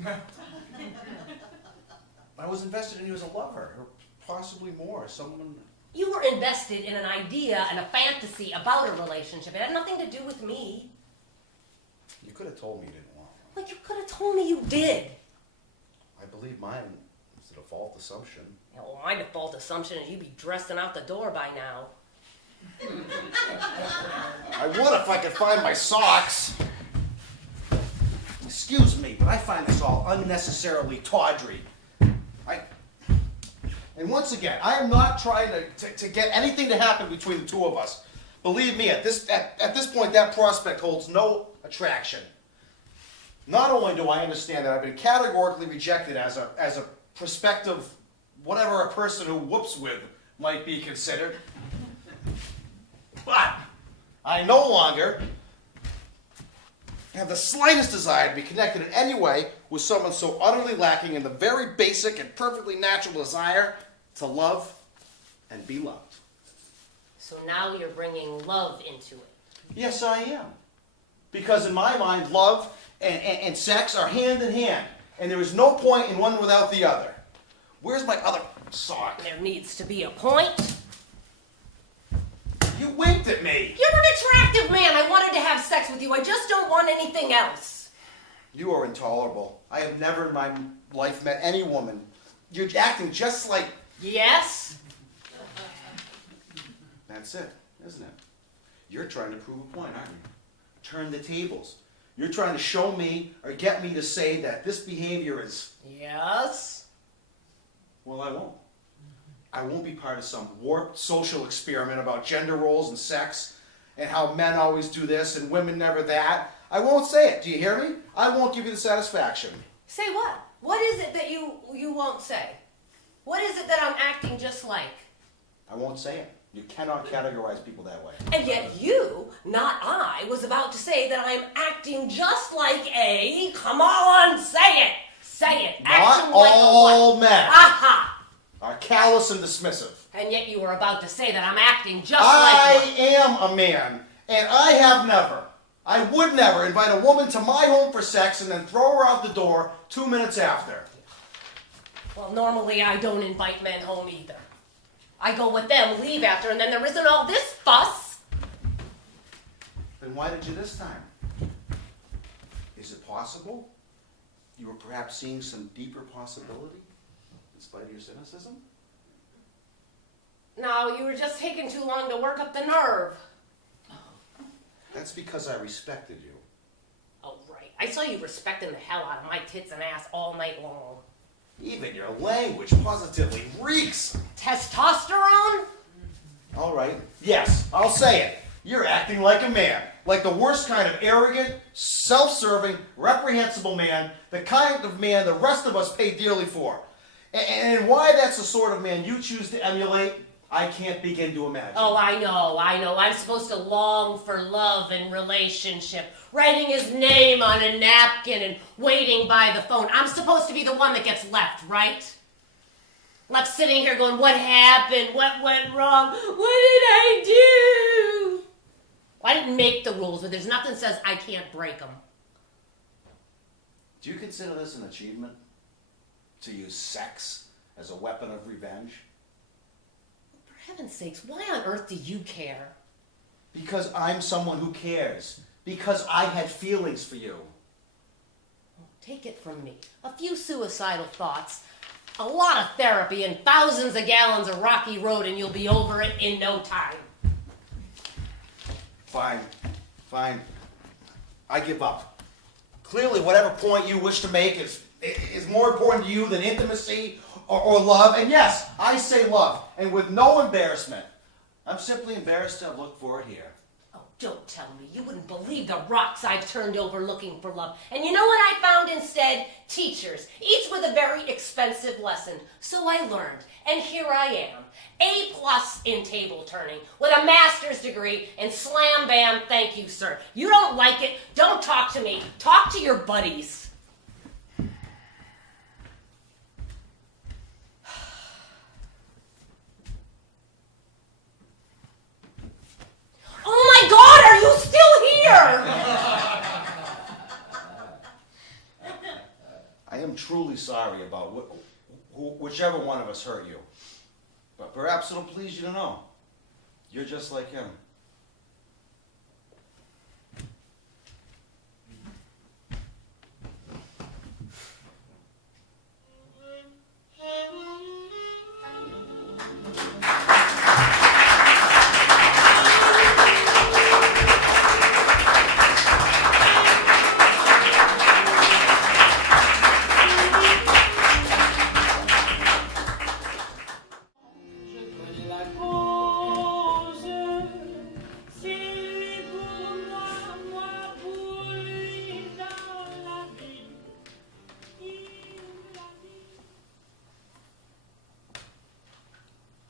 I was invested in you as a lover, or possibly more, someone... You were invested in an idea and a fantasy about a relationship. It had nothing to do with me. You could have told me you didn't want one. Like you could have told me you did. I believe mine was the default assumption. Yeah, well, my default assumption is you'd be dressing out the door by now. I would if I could find my socks. Excuse me, but I find this all unnecessarily tawdry. And once again, I am not trying to get anything to happen between the two of us. Believe me, at this point, that prospect holds no attraction. Not only do I understand that I've been categorically rejected as a prospective, whatever a person who whoops with might be considered, but I no longer have the slightest desire to be connected in any way with someone so utterly lacking in the very basic and perfectly natural desire to love and be loved. So now you're bringing love into it. Yes, I am. Because in my mind, love and sex are hand in hand, and there is no point in one without the other. Where's my other sock? There needs to be a point. You winked at me. You're an attractive man. I wanted to have sex with you. I just don't want anything else. You are intolerable. I have never in my life met any woman. You're acting just like... Yes? That's it, isn't it? You're trying to prove a point, aren't you? Turn the tables. You're trying to show me or get me to say that this behavior is... Yes? Well, I won't. I won't be part of some warped social experiment about gender roles and sex and how men always do this and women never that. I won't say it. Do you hear me? I won't give you the satisfaction. Say what? What is it that you won't say? What is it that I'm acting just like? I won't say it. You cannot categorize people that way. And yet you, not I, was about to say that I'm acting just like a... Come on, say it! Say it! Not Action like a all what? men Aha! are callous and dismissive. And yet you were about to say that I'm acting just like I one. am a man, and I have never, I would never invite a woman to my home for sex and then throw her out the door 2 minutes after. Well, normally I don't invite men home either. I go with them, leave after, and then there isn't all this fuss. Then why did you this time? Is it possible you were perhaps seeing some deeper possibility in spite of your cynicism? No, you were just taking too long to work up the nerve. That's because I respected you. Oh, right. I saw you respecting the hell out of my tits and ass all night long. Even your language positively reeks. Testosterone? All right, yes, I'll say it. You're acting like a man. Like the worst kind of arrogant, self-serving, reprehensible man, the kind of man the rest of us pay dearly for. And why that's the sort of man you choose to emulate, I can't begin to imagine. Oh, I know. I'm supposed to long for love and relationship, writing his name on a napkin and waiting by the phone. I'm supposed to be the one that gets left, right? Left sitting here going, what happened? What went wrong? What did I do? Well, I didn't make the rules, but there's nothing that says I can't break them. Do you consider this an achievement? To use sex as a weapon of revenge? For heaven's sakes, why on earth do you care? Because I'm someone who cares. Because I had feelings for you. Take it from me. A few suicidal thoughts, a lot of therapy, and thousands of gallons of rocky road, and you'll be over it in no time. Fine. I give up. Clearly, whatever point you wish to make is more important to you than intimacy or love. And yes, I say love, and with no embarrassment. I'm simply embarrassed to have looked for it here. Oh, don't tell me. You wouldn't believe the rocks I've turned over looking for love. And you know what I found instead? Teachers, each with a very expensive lesson. So I learned, and here I am, A+ in table turning, with a master's degree, and slam bam, thank you, sir. You don't like it, don't talk to me. Talk to your buddies. Oh my God, are you still here? I am truly sorry about whichever one of us hurt you. But perhaps it'll please you to know. You're just like him.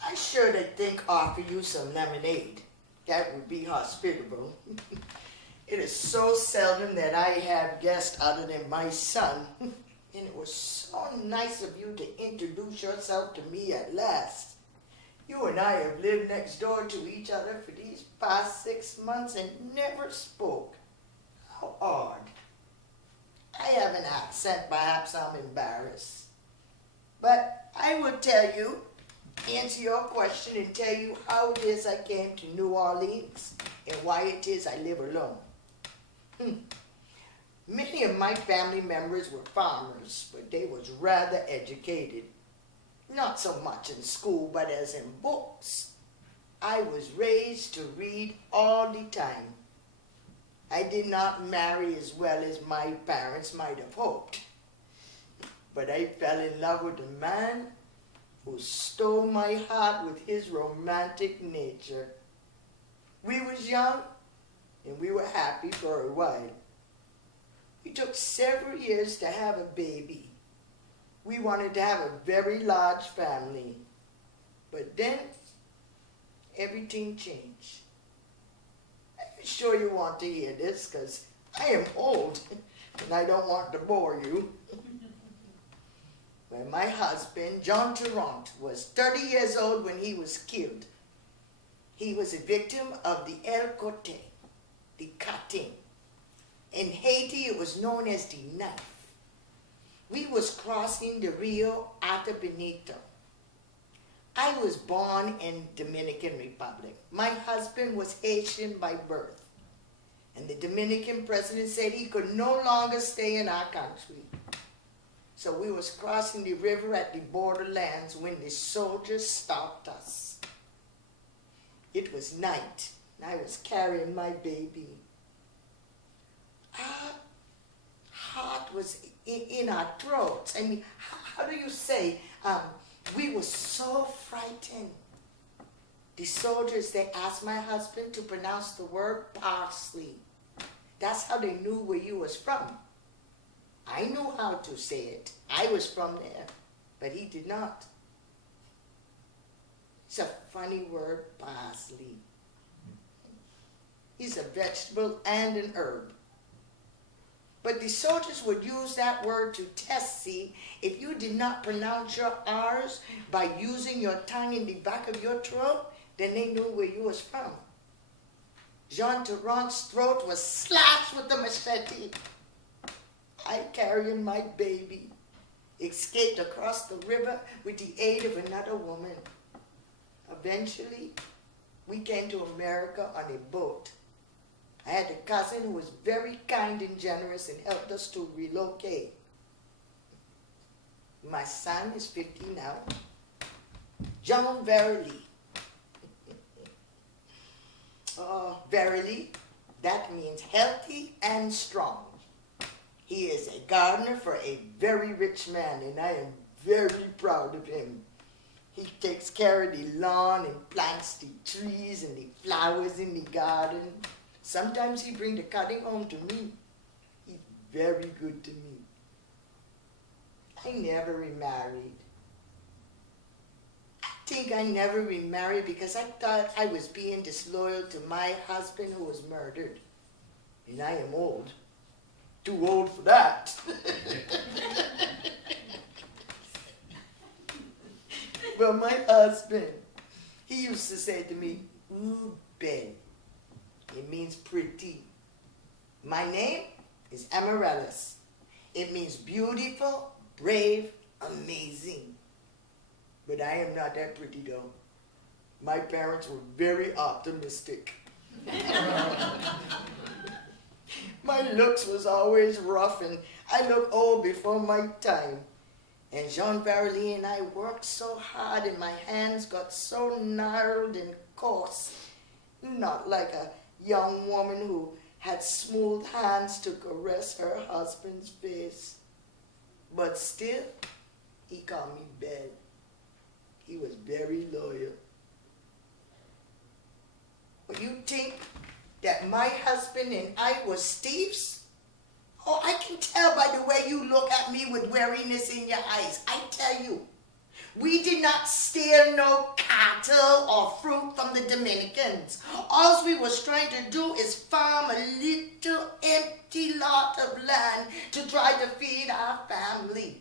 I sure did think offer you some lemonade. That would be hospitable. It is so seldom that I have guests other than my son. And it was so nice of you to introduce yourself to me at last. You and I have lived next door to each other for these past 6 months and never spoke. How odd. I have an accent, perhaps I'm embarrassed. But I will tell you, answer your question and tell you how it is I came to New Orleans and why it is I live alone. Many of my family members were farmers, but they was rather educated. Not so much in school, but as in books. I was raised to read all the time. I did not marry as well as my parents might have hoped. But I fell in love with a man who stole my heart with his romantic nature. We was young, and we were happy for a while. It took several years to have a baby. We wanted to have a very large family. But then, everything changed. I'm sure you want to hear this, because I am old, and I don't want to bore you. When my husband, John Tarrant, was 30 years old when he was killed. He was a victim of the El Cote, the cutting. In Haiti, it was known as the knife. We was crossing the Rio Ata Benito. I was born in Dominican Republic. My husband was Haitian by birth. And the Dominican president said he could no longer stay in our country. So we was crossing the river at the borderlands when the soldiers stopped us. It was night, and I was carrying my baby. Our heart was in our throats. I mean, how do you say? We were so frightened. The soldiers, they asked my husband to pronounce the word parsley. That's how they knew where you was from. I knew how to say it. I was from there, but he did not. It's a funny word, parsley. It's a vegetable and an herb. But the soldiers would use that word to test, see, if you did not pronounce your R's by using your tongue in the back of your throat, then they knew where you was from. Jean Tarrant's throat was slashed with a machete. I, carrying my baby, escaped across the river with the aid of another woman. Eventually, we came to America on a boat. I had a cousin who was very kind and generous and helped us to relocate. My son is 50 now. John Verily. Verily, that means healthy and strong. He is a gardener for a very rich man, and I am very proud of him. He takes care of the lawn and plants the trees and the flowers in the garden. Sometimes he brings the cutting home to me. He's very good to me. I never remarried. I think I never remarried because I thought I was being disloyal to my husband who was murdered. And I am old. Too old for that. Well, my husband, he used to say to me, "Ooh, Ben." It means pretty. My name is Amaryllis. It means beautiful, brave, amazing. But I am not that pretty though. My parents were very optimistic. My looks was always rough and I looked old before my time. And Jean Verily and I worked so hard and my hands got so gnarled and coarse. Not like a young woman who had smooth hands to caress her husband's face. But still, he called me Ben. He was very loyal. Well, you think that my husband and I was thieves? Oh, I can tell by the way you look at me with weariness in your eyes. I tell you, we did not steal no cattle or fruit from the Dominicans. All we was trying to do is farm a little empty lot of land to try to feed our family.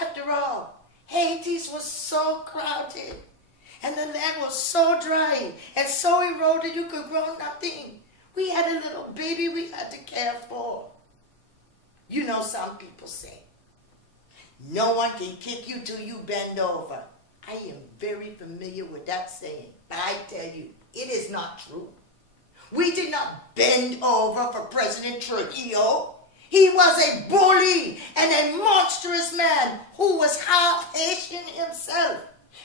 After all, Haiti was so crowded. And the land was so dry and so eroded you could grow nothing. We had a little baby we had to care for. You know, some people say, no one can kick you till you bend over. I am very familiar with that saying, but I tell you, it is not true. We did not bend over for President Trujillo. He was a bully and a monstrous man who was half Haitian himself.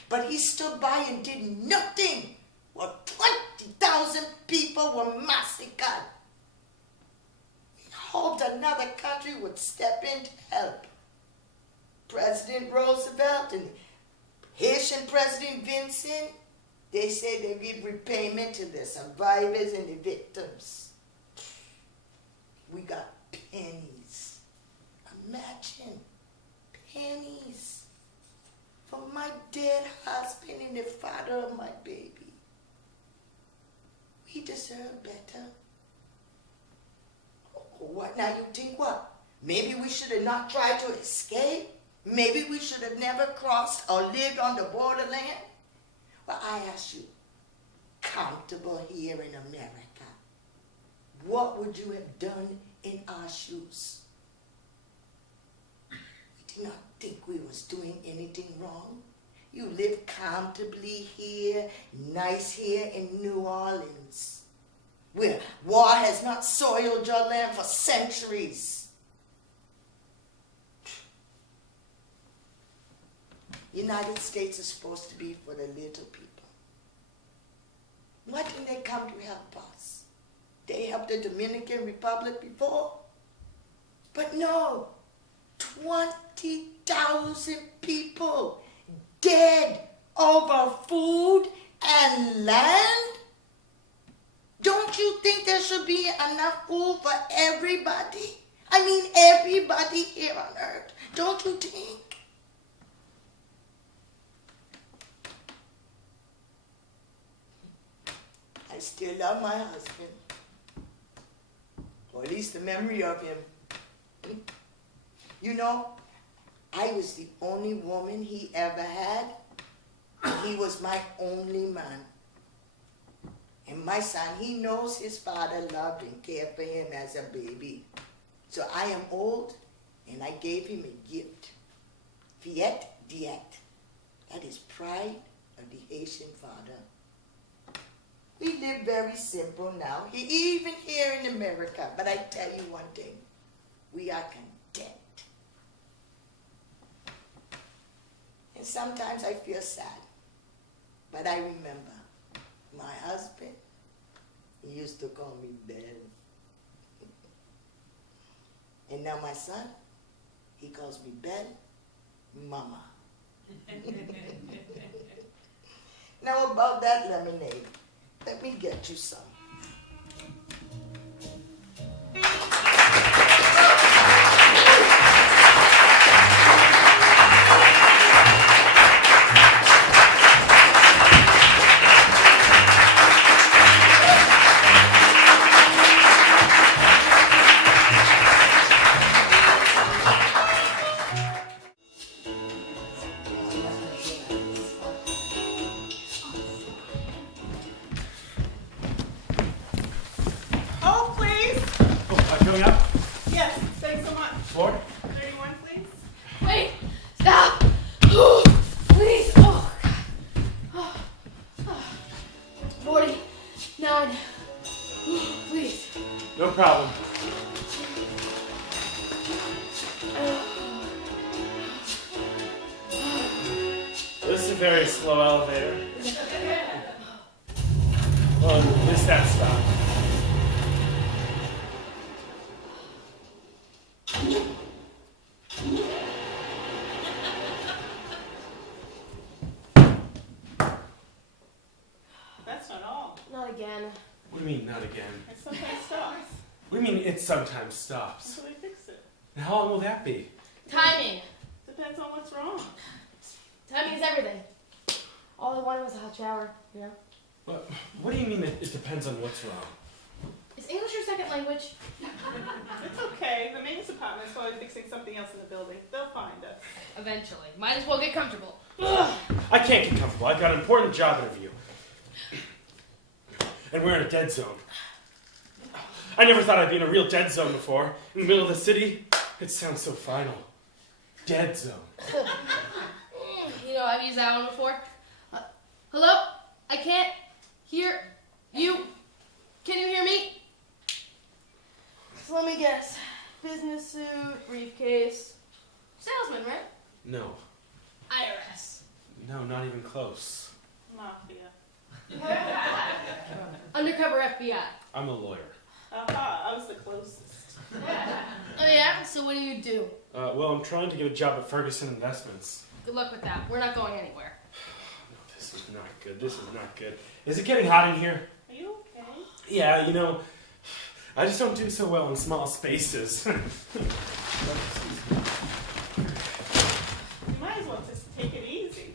But he stood by and did nothing while 20,000 people were massacred. He hoped another country would step in to help. President Roosevelt and Haitian President Vincent, they say they give repayment to the survivors and the victims. We got pennies. Imagine, pennies for my dead husband and the father of my baby. We deserve better. What now, you think what? Maybe we should have not tried to escape? Maybe we should have never crossed or lived on the borderland? Well, I ask you, comfortable here in America, what would you have done in our shoes? We did not think we was doing anything wrong. You live comfortably here, nice here in New Orleans, where war has not soiled your land for centuries. United States is supposed to be for the little people. Why didn't they come to help us? They helped the Dominican Republic before. But no, 20,000 people dead over food and land? Don't you think there should be enough food for everybody? I mean, everybody here on earth. Don't you think? I still love my husband, or at least the memory of him. You know, I was the only woman he ever had, and he was my only man. And my son, he knows his father loved and cared for him as a baby. So I am old, and I gave him a gift. Fiat diet. That is pride of the Haitian father. We live very simple now, even here in America. But I tell you one thing, we are content. And sometimes I feel sad. But I remember my husband, he used to call me Belle. And now my son, he calls me Belle, Mama. Now about that lemonade. Let me get you some. Coming up? Yes, thanks so much. Floor? 31, please. Wait! Stop! Please! Oh, God. 49. Please. No problem. This is a very slow elevator. Well, at least that stopped. That's not all. Not again. What do you mean, not again? It sometimes stops. What do you mean, it sometimes stops? Until they fix it. And how long will that be? Timing. Depends on what's wrong. Timing is everything. All I wanted was a hot shower, you know? What do you mean it depends on what's wrong? Is English your second language? It's okay. The maintenance department's probably fixing something else in the building. They'll find us. Eventually. Might as well get comfortable. I can't get comfortable. I've got an important job interview. And we're in a dead zone. I never thought I'd be in a real dead zone before. In the middle of the city. It sounds so final. Dead zone. You know, I've used that one before. Hello? I can't hear you. Can you hear me? So let me guess. Business suit, briefcase. Salesman, right? No. IRS. No, not even close. Mafia. Undercover FBI. I'm a lawyer. Aha, I was the closest. Oh yeah? So what do you do? Well, I'm trying to get a job at Ferguson Investments. Good luck with that. We're not going anywhere. No, this is not good. This is not good. Is it getting hot in here? Are you okay? Yeah, you know, I just don't do so well in small spaces. You might as well just take it easy.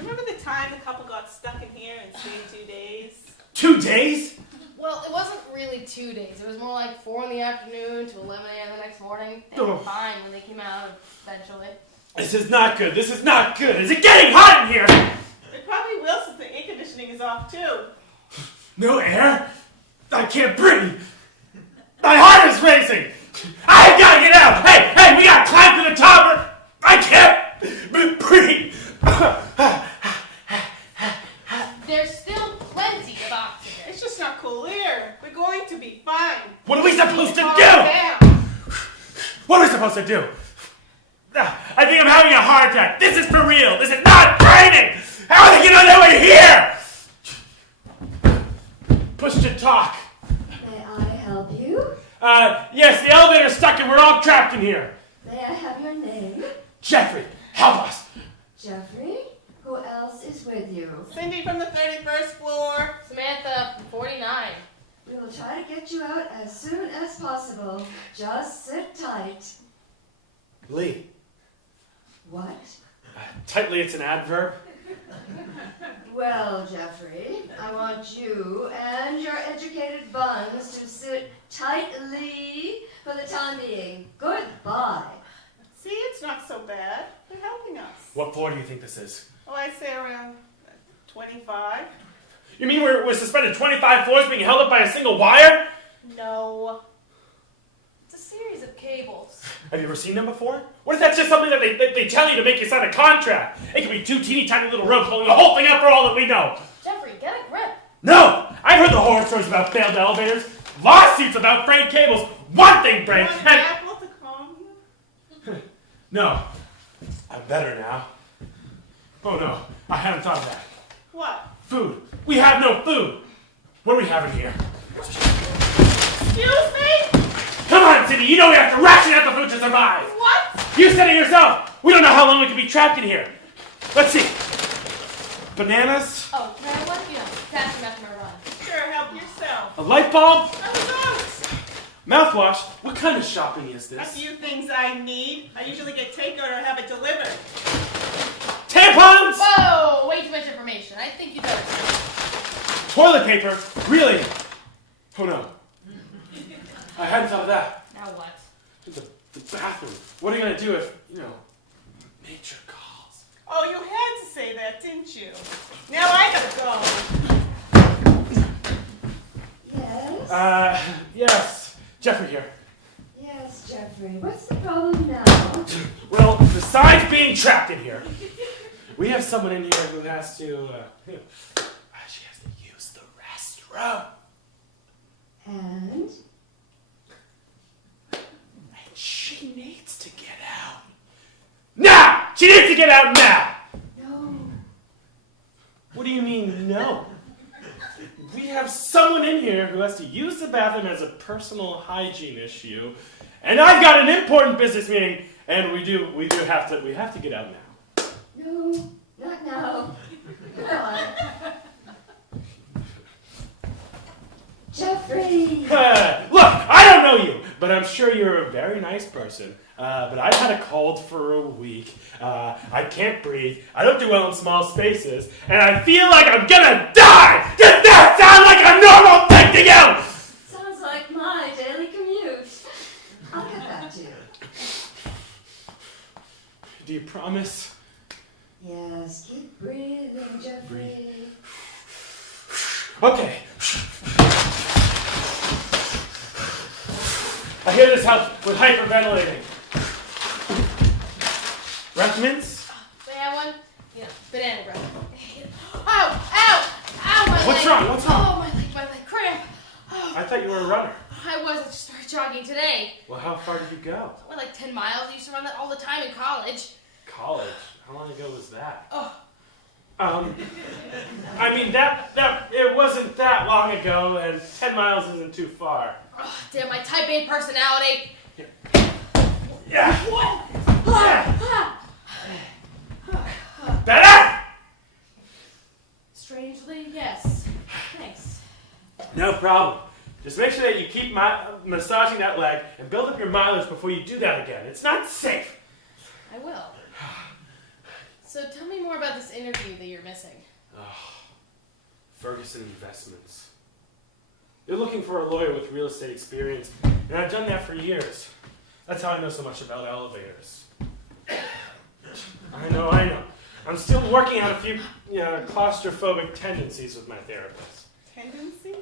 Remember the time the couple got stuck in here and stayed 2 days? 2 days? Well, it wasn't really 2 days. It was more like 4 in the afternoon to 11 a.m. the next morning. They were fine when they came out eventually. This is not good. This is not good. Is it getting hot in here? It probably will since the air conditioning is off too. No air? I can't breathe. My heart is racing. I gotta get out. Hey, we gotta climb to the top. I can't breathe. There's still plenty of oxygen. It's just not cool air. We're going to be fine. What are we supposed to Calm do? down. What are we supposed to do? I think I'm having a heart attack. This is for real. This is not training. How are they gonna know we're here? Push to talk. May I help you? Yes, the elevator's stuck and we're all trapped in here. May I have your name? Jeffrey, help us. Jeffrey? Who else is with you? Cindy from the 31st floor. Samantha, 49. We will try to get you out as soon as possible. Just sit tight. Lee. What? Tightly, it's an adverb. Well, Jeffrey, I want you and your educated buns to sit tightly for the time being. Goodbye. See, it's not so bad. They're helping us. What floor do you think this is? Oh, I'd say around 25. You mean we're suspended 25 floors being held up by a single wire? No. It's a series of cables. Have you ever seen them before? What if that's just something that they tell you to make you sign a contract? It could be 2 teeny tiny little ropes holding the whole thing up for all that we know. Jeffrey, get a grip. No! I've heard the horror stories about failed elevators, lawsuits about frayed cables. One thing breaks Want and... an apple to calm you? No. I'm better now. Oh no, I hadn't thought of that. What? Food. We have no food. What are we having here? Excuse me? Come on, Cindy, you know we have to ration out the food to survive. What? You said it yourself. We don't know how long we can be trapped in here. Let's see. Bananas, Oh, can I have one? You know, that's enough for my run. Sure, help yourself. a light bulb, I was out. mouthwash. What kind of shopping is A this? few things I need. I usually get takeout or have it delivered. Tampons, Whoa, way too much information. I think you better. toilet paper. Really? Oh no. I hadn't thought of that. Now what? The bathroom. What are you gonna do if, nature calls? Oh, you had to say that, didn't you? Now I gotta go. Yes? Yes. Jeffrey here. Yes, Jeffrey. What's the problem now? Well, besides being trapped in here, we have someone in here who has to, she has to use the restroom. And? And she needs to get out. Now! She needs to get out now! No. What do you mean, no? We have someone in here who has to use the bathroom as a personal hygiene issue, and I've got an important business meeting, and we have to get out now. No, not now. Come on. Jeffrey! Look, I don't know you, but I'm sure you're a very nice person. But I've had a cold for a week. I can't breathe. I don't do well in small spaces. And I feel like I'm gonna die! Does that sound like a normal thing to you? Sounds like my daily commute. I'll get back to you. Do you promise? Yes, keep breathing, Jeffrey. Okay. I hear this helps with hyperventilating. Breath mints? May I have one? Yeah, banana bread. Ow! Ow! Ow, my leg! What's wrong? What's wrong? Oh, my leg, cramp. Oh. I thought you were a runner. I just started jogging today. Well, how far did you go? I went like 10 miles. I used to run that all the time in college. College? How long ago was that? Oh. I mean, it wasn't that long ago, and 10 miles isn't too far. Oh, damn, my type A personality. Yeah. Better? Strangely, yes. Thanks. No problem. Just make sure that you keep massaging that leg and build up your mileage before you do that again. It's not safe. I will. So tell me more about this interview that you're missing. Oh, Ferguson Investments. They're looking for a lawyer with real estate experience, and I've done that for years. That's how I know so much about elevators. I know. I'm still working on a few claustrophobic tendencies with my therapist. Tendencies?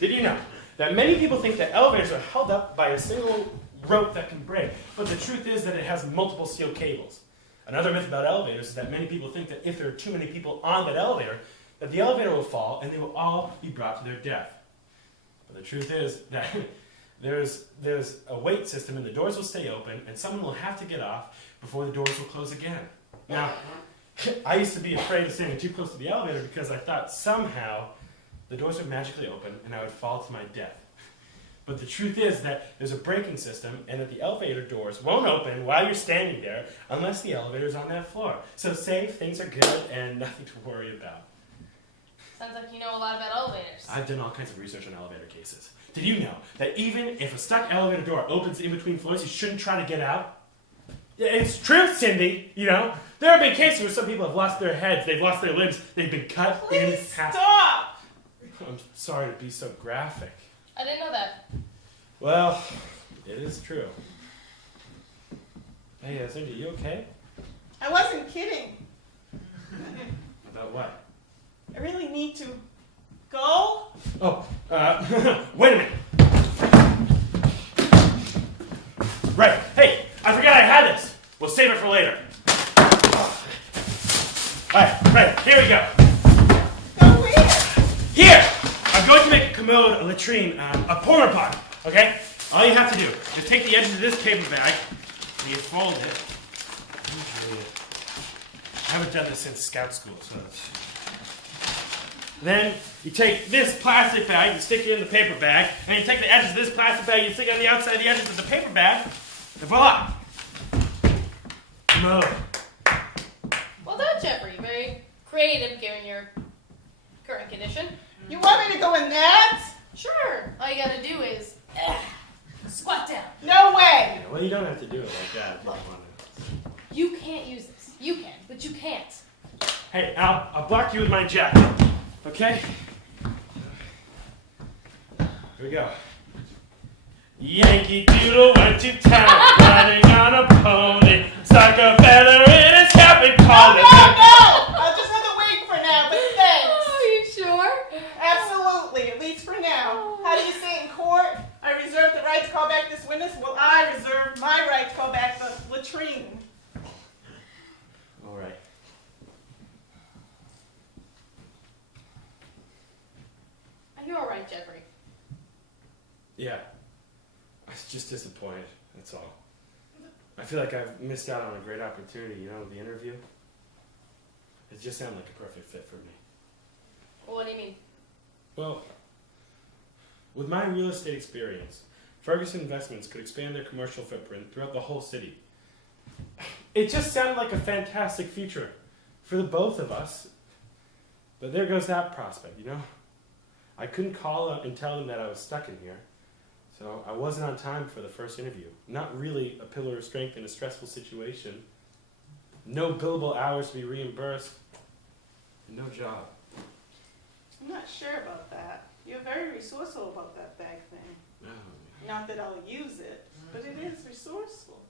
Did you know that many people think that elevators are held up by a single rope that can break, but the truth is that it has multiple steel cables. Another myth about elevators is that many people think that if there are too many people on that elevator, that the elevator will fall and they will all be brought to their death. But the truth is that there's a weight system and the doors will stay open and someone will have to get off before the doors will close again. Now, I used to be afraid of standing too close to the elevator because I thought somehow the doors would magically open and I would fall to my death. But the truth is that there's a braking system and that the elevator doors won't open while you're standing there unless the elevator's on that floor. So safe, things are good, and nothing to worry about. Sounds like you know a lot about elevators. I've done all kinds of research on elevator cases. Did you know that even if a stuck elevator door opens in between floors, you shouldn't try to get out? It's true, Cindy, There have been cases where some people have lost their heads, they've lost their limbs, they've been cut in half. Stop! I'm sorry to be so graphic. I didn't know that. Well, it is true. Hey, Cindy, you okay? I wasn't kidding. About what? I really need to go. Oh, wait a minute. Right. Hey, I forgot I had this. We'll save it for later. Right, here we go. Go where? Here! I'm going to make a commode, a latrine, a porta potty, okay? All you have to do is take the edges of this paper bag and you fold it. I haven't done this since scout school, so then you take this plastic bag, you stick it in the paper bag, and you take the edges of this plastic bag, you stick it on the outside of the edges of the paper bag, and voila! Commode. Well done, Jeffrey. Very creative given your current condition. You want me to go in that? Sure. All you gotta do is squat down. No way. Yeah, well, you don't have to do it like that if you don't want to. You can't use this. You can, but you can't. Hey, I'll block you with my jacket, okay? Here we go. Yankee Doodle went to town, riding on a pony, stuck a feather in his cap and called it. No! I'll just have to wait for now, but thanks. Are you sure? Absolutely, at least for now. How do you say it in court? I reserve the right to call back this witness. Well, I reserve my right to call back the latrine. All right. Are you all right, Jeffrey? Yeah. I was just disappointed, that's all. I feel like I've missed out on a great opportunity, the interview. It just sounded like a perfect fit for me. Well, what do you mean? Well, with my real estate experience, Ferguson Investments could expand their commercial footprint throughout the whole city. It just sounded like a fantastic future for the both of us. But there goes that prospect, I couldn't call and tell them that I was stuck in here. So I wasn't on time for the first interview. Not really a pillar of strength in a stressful situation. No billable hours to be reimbursed. And no job. I'm not sure about that. You're very resourceful about that bag thing. Oh. Not that I'll use it, but it is resourceful.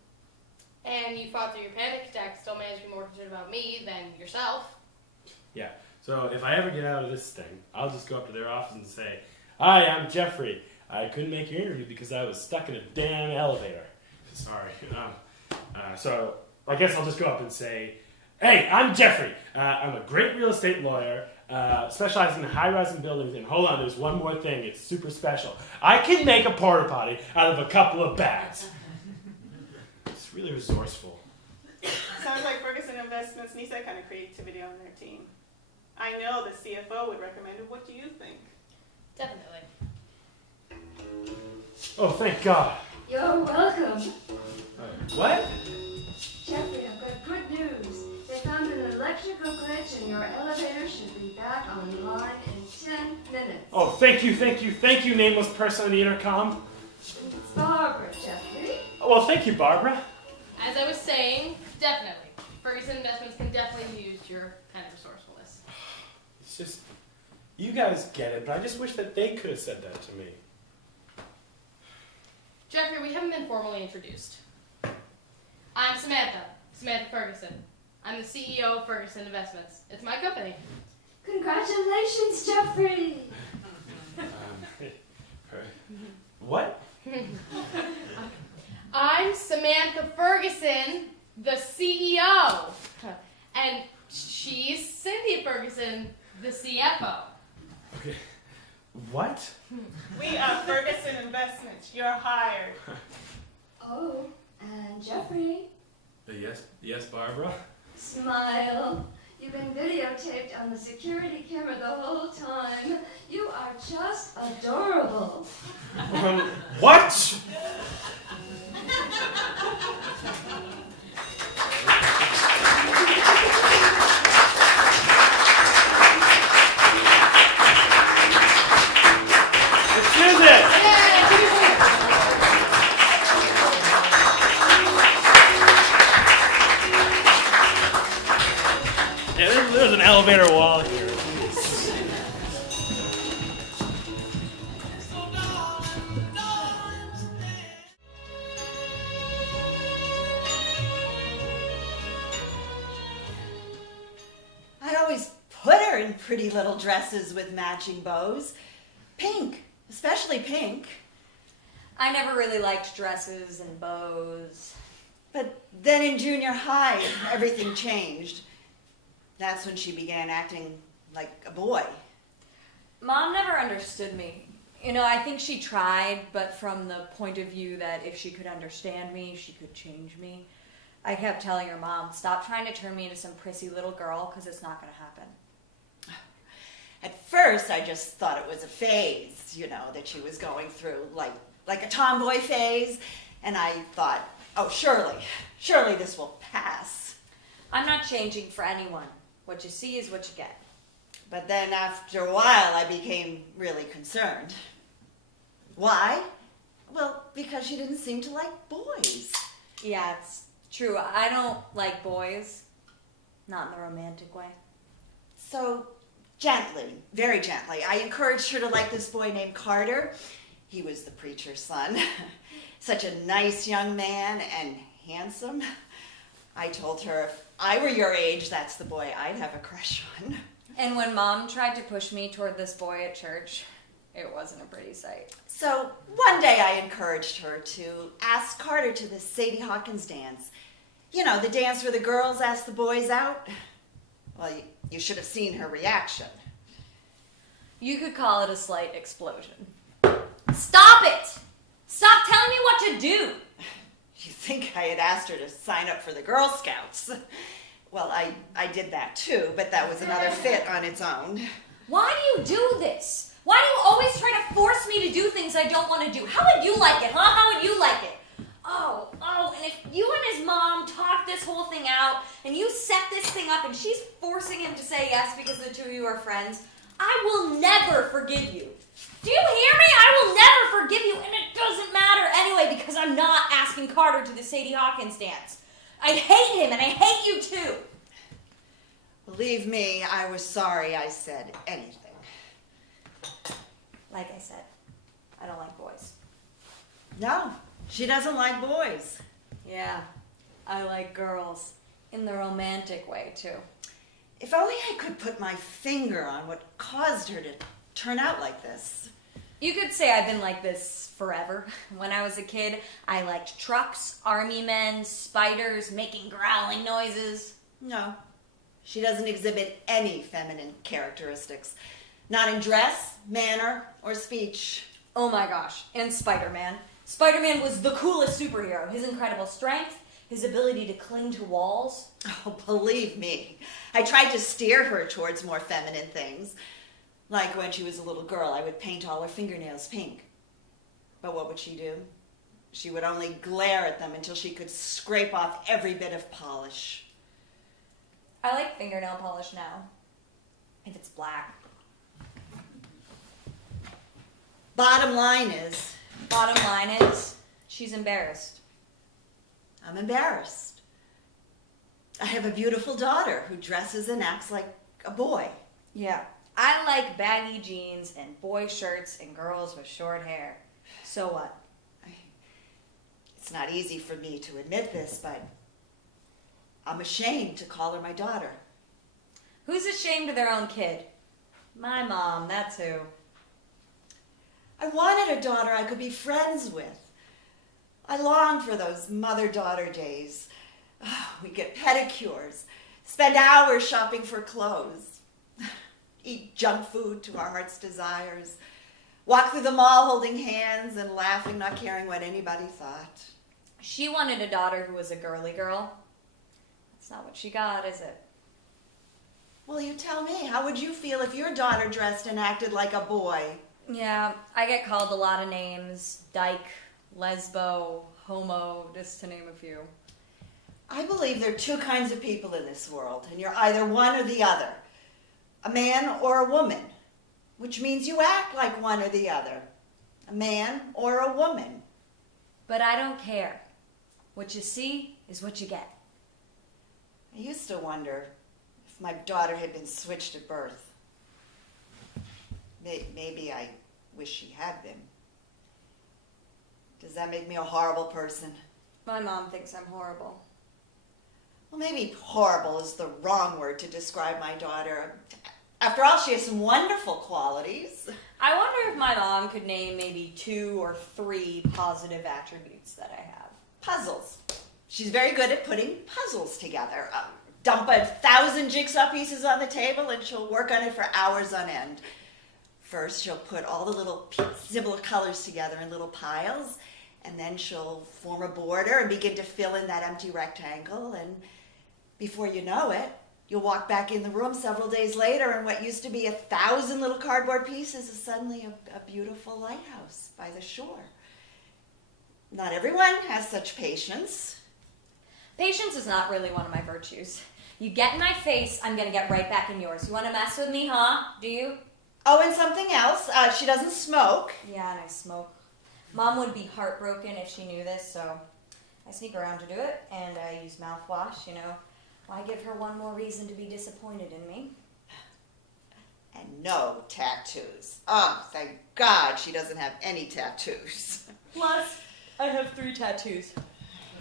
And you fought through your panic attack, still managed to be more concerned about me than yourself. Yeah, so if I ever get out of this thing, I'll just go up to their office and say, "Hi, I'm Jeffrey. I couldn't make your interview because I was stuck in a damn elevator." Sorry. So I guess I'll just go up and say, "Hey, I'm Jeffrey. I'm a great real estate lawyer, specializing in high-rise buildings. And hold on, there's one more thing. It's super special. I can make a porta potty out of a couple of bags." It's really resourceful. Sounds like Ferguson Investments needs that kind of creativity on their team. I know the CFO would recommend it. What do you think? Definitely. Oh, thank God. You're welcome. What? Jeffrey, I've got good news. They found an electrical glitch and your elevator should be back online in 10 minutes. Oh, thank you, nameless person on the intercom. It's Barbara, Jeffrey. Oh, well, thank you, Barbara. As I was saying, definitely. Ferguson Investments can definitely use your kind of resourcefulness. It's just, you guys get it, but I just wish that they could have said that to me. Jeffrey, we haven't been formally introduced. I'm Samantha Ferguson. I'm the CEO of Ferguson Investments. It's my company. Congratulations, Jeffrey. What? I'm Samantha Ferguson, the CEO. And she's Cynthia Ferguson, the CFO. Okay. What? We are Ferguson Investments. You're hired. Oh, and Jeffrey. Yes, Barbara? Smile. You've been videotaped on the security camera the whole time. You are just adorable. What? There's an elevator wall here. I always put her in pretty little dresses with matching bows. Pink, especially pink. I never really liked dresses and bows. But then in junior high, everything changed. That's when she began acting like a boy. Mom never understood me. You know, I think she tried, but from the point of view that if she could understand me, she could change me. I kept telling her, "Mom, stop trying to turn me into some prissy little girl, because it's not going to happen." At first, I just thought it was a phase, that she was going through, like a tomboy phase. And I thought, oh, surely this will pass. I'm not changing for anyone. What you see is what you get. But then after a while, I became really concerned. Why? Well, because she didn't seem to like boys. Yeah, it's true. I don't like boys. Not in the romantic way. So gently, very gently, I encouraged her to like this boy named Carter. He was the preacher's son. Such a nice young man and handsome. I told her if I were your age, that's the boy I'd have a crush on. And when Mom tried to push me toward this boy at church, it wasn't a pretty sight. So one day I encouraged her to ask Carter to the Sadie Hawkins dance. The dance where the girls ask the boys out. Well, you should have seen her reaction. You could call it a slight explosion. Stop it! Stop telling me what to do! You think I had asked her to sign up for the Girl Scouts. Well, I did that too, but that was another fit on its own. Why do you do this? Why do you always try to force me to do things I don't want to do? How would you like it, huh? How would you like it? Oh, and if you and his mom talk this whole thing out, and you set this thing up, and she's forcing him to say yes because the two of you are friends, I will never forgive you. Do you hear me? I will never forgive you, and it doesn't matter anyway because I'm not asking Carter to the Sadie Hawkins dance. I hate him, and I hate you too. Believe me, I was sorry I said anything. Like I said, I don't like boys. No, she doesn't like boys. Yeah, I like girls. In the romantic way, too. If only I could put my finger on what caused her to turn out like this. You could say I've been like this forever. When I was a kid, I liked trucks, army men, spiders, making growling noises. No, she doesn't exhibit any feminine characteristics. Not in dress, manner, or speech. Oh my gosh, and Spider-Man. Spider-Man was the coolest superhero. His incredible strength, his ability to cling to walls. Oh, believe me. I tried to steer her towards more feminine things. Like when she was a little girl, I would paint all her fingernails pink. But what would she do? She would only glare at them until she could scrape off every bit of polish. I like fingernail polish now. If it's black. Bottom line is, she's embarrassed. I'm embarrassed. I have a beautiful daughter who dresses and acts like a boy. Yeah, I like baggy jeans and boy shirts and girls with short hair. So what? It's not easy for me to admit this, but I'm ashamed to call her my daughter. Who's ashamed of their own kid? My mom, that's who. I wanted a daughter I could be friends with. I long for those mother-daughter days. We get pedicures, spend hours shopping for clothes, eat junk food to our heart's desires, walk through the mall holding hands and laughing, not caring what anybody thought. She wanted a daughter who was a girly girl. That's not what she got, is it? Well, you tell me, how would you feel if your daughter dressed and acted like a boy? Yeah, I get called a lot of names. Dyke, lesbo, homo, just to name a few. I believe there are two kinds of people in this world, and you're either one or the other. A man or a woman, which means you act like one or the other. A man or a woman. But I don't care. What you see is what you get. I used to wonder if my daughter had been switched at birth. Maybe I wish she had been. Does that make me a horrible person? My mom thinks I'm horrible. Well, maybe horrible is the wrong word to describe my daughter. After all, she has some wonderful qualities. I wonder if my mom could name maybe 2 or 3 positive attributes that I have. Puzzles. She's very good at putting puzzles together. Dump 1,000 jigsaw pieces on the table and she'll work on it for hours on end. First, she'll put all the little similar colors together in little piles, and then she'll form a border and begin to fill in that empty rectangle, and before you know it, you'll walk back in the room several days later, and what used to be 1,000 little cardboard pieces is suddenly a beautiful lighthouse by the shore. Not everyone has such patience. Patience is not really one of my virtues. You get in my face, I'm gonna get right back in yours. You wanna mess with me, huh? Do you? Oh, and something else. She doesn't smoke. Yeah, and I smoke. Mom would be heartbroken if she knew this, so I sneak around to do it, and I use mouthwash, you know. Why give her one more reason to be disappointed in me? And no tattoos. Oh, thank God she doesn't have any tattoos. Plus, I have 3 tattoos.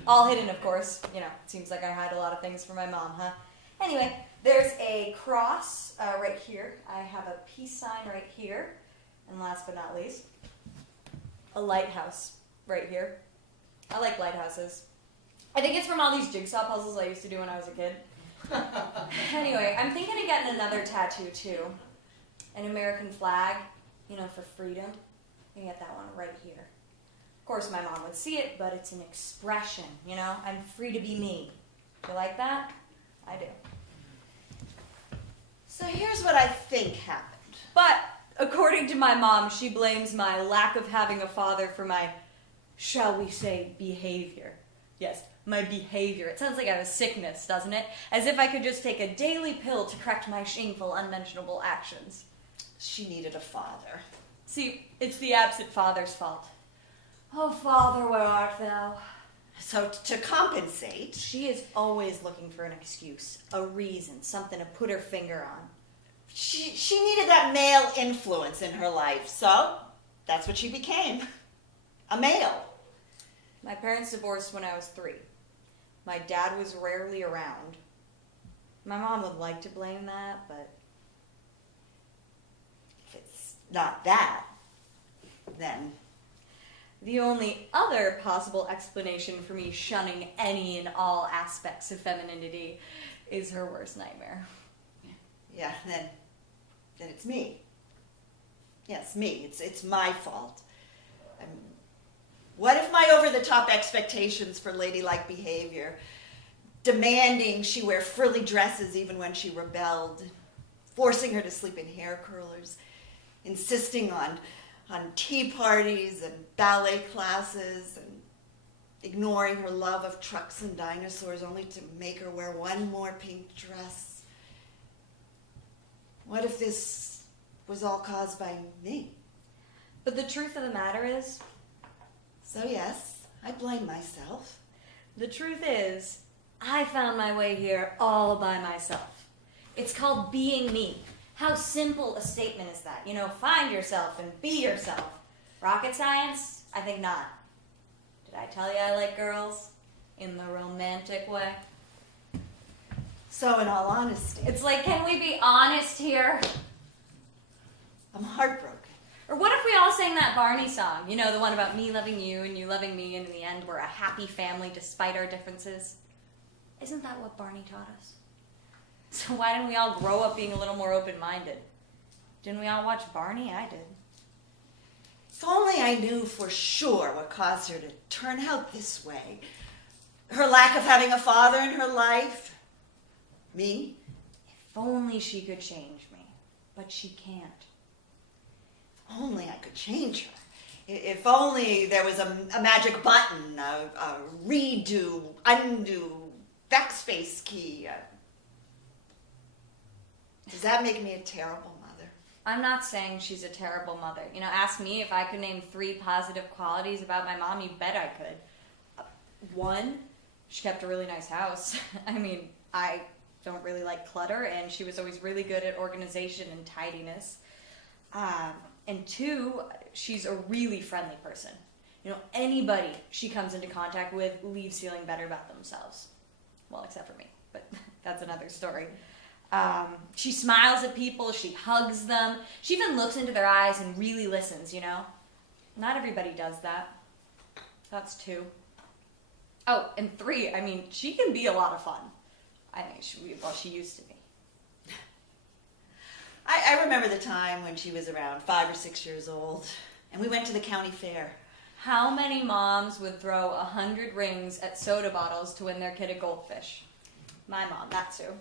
All hidden, of course. You know, it seems like I hide a lot of things from my mom, huh? Anyway, there's a cross right here. I have a peace sign right here. And last but not least, a lighthouse right here. I like lighthouses. I think it's from all these jigsaw puzzles I used to do when I was a kid. Anyway, I'm thinking of getting another tattoo too. An American flag, you know, for freedom. I can get that one right here. Of course, my mom would see it, but it's an expression, you know? I'm free to be me. You like that? I do. So here's what I think happened. But according to my mom, she blames my lack of having a father for my, shall we say, behavior. Yes, my behavior. It sounds like I have a sickness, doesn't it? As if I could just take a daily pill to correct my shameful, unmentionable actions. She needed a father. See, it's the absent father's fault. Oh, Father, where art thou? So to compensate, she is always looking for an excuse, a reason, something to put her finger on. She needed that male influence in her life, so that's what she became. A male. My parents divorced when I was 3. My dad was rarely around. My mom would like to blame that, but If it's not that, then the only other possible explanation for me shunning any and all aspects of femininity is her worst nightmare. yeah, then it's me. Yes, me. It's my fault. What if my over-the-top expectations for ladylike behavior, demanding she wear frilly dresses even when she rebelled, forcing her to sleep in hair curlers, insisting on tea parties and ballet classes, and ignoring her love of trucks and dinosaurs only to make her wear one more pink dress? What if this was all caused by me? But the truth of the matter is, So yes, I blame myself. the truth is, I found my way here all by myself. It's called being me. How simple a statement is that? You know, find yourself and be yourself. Rocket science? I think not. Did I tell you I like girls? In the romantic way? So in all honesty, It's like, can we be honest here? I'm heartbroken. Or what if we all sang that Barney song? You know, the one about me loving you and you loving me, and in the end we're a happy family despite our differences. Isn't that what Barney taught us? So why didn't we all grow up being a little more open-minded? Didn't we all watch Barney? I did. If only I knew for sure what caused her to turn out this way. Her lack of having a father in her life. Me? If only she could change me. But she can't. If only I could change her. If only there was a magic button, a redo, undo, backspace key. Does that make me a terrible mother? I'm not saying she's a terrible mother. You know, ask me if I could name 3 positive qualities about my mom. You bet I could. 1, she kept a really nice house. I mean, I don't really like clutter, and she was always really good at organization and tidiness. And 2, she's a really friendly person. You know, anybody she comes into contact with leaves feeling better about themselves. Well, except for me, but that's another story. She smiles at people, she hugs them, she even looks into their eyes and really listens, you know? Not everybody does that. That's 2. Oh, and 3, I mean, she can be a lot of fun. I mean, she used to be. I remember the time when she was around 5 or 6 years old, and we went to the county fair. How many moms would throw 100 rings at soda bottles to win their kid a goldfish? My mom, that too.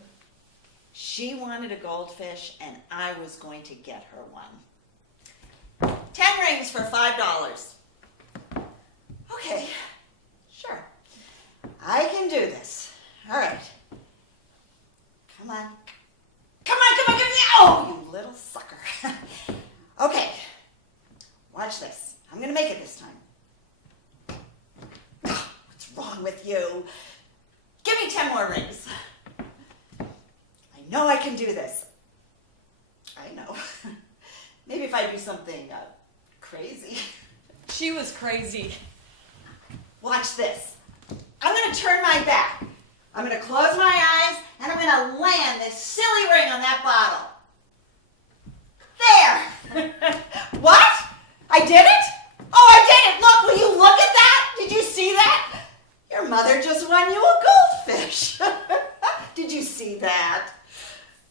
She wanted a goldfish, and I was going to get her one. 10 rings for $5. Okay, sure. I can do this. All right. Come on. Come on, come on, come on. Oh, you little sucker. Okay. Watch this. I'm going to make it this time. What's wrong with you? Give me 10 more rings. I know I can do this. I know. Maybe if I do something crazy. She was crazy. Watch this. I'm going to turn my back. I'm going to close my eyes, and I'm going to land this silly ring on that bottle. There! What? I did it? Oh, I did it! Look, will you look at that? Did you see that? Your mother just won you a goldfish. Did you see that?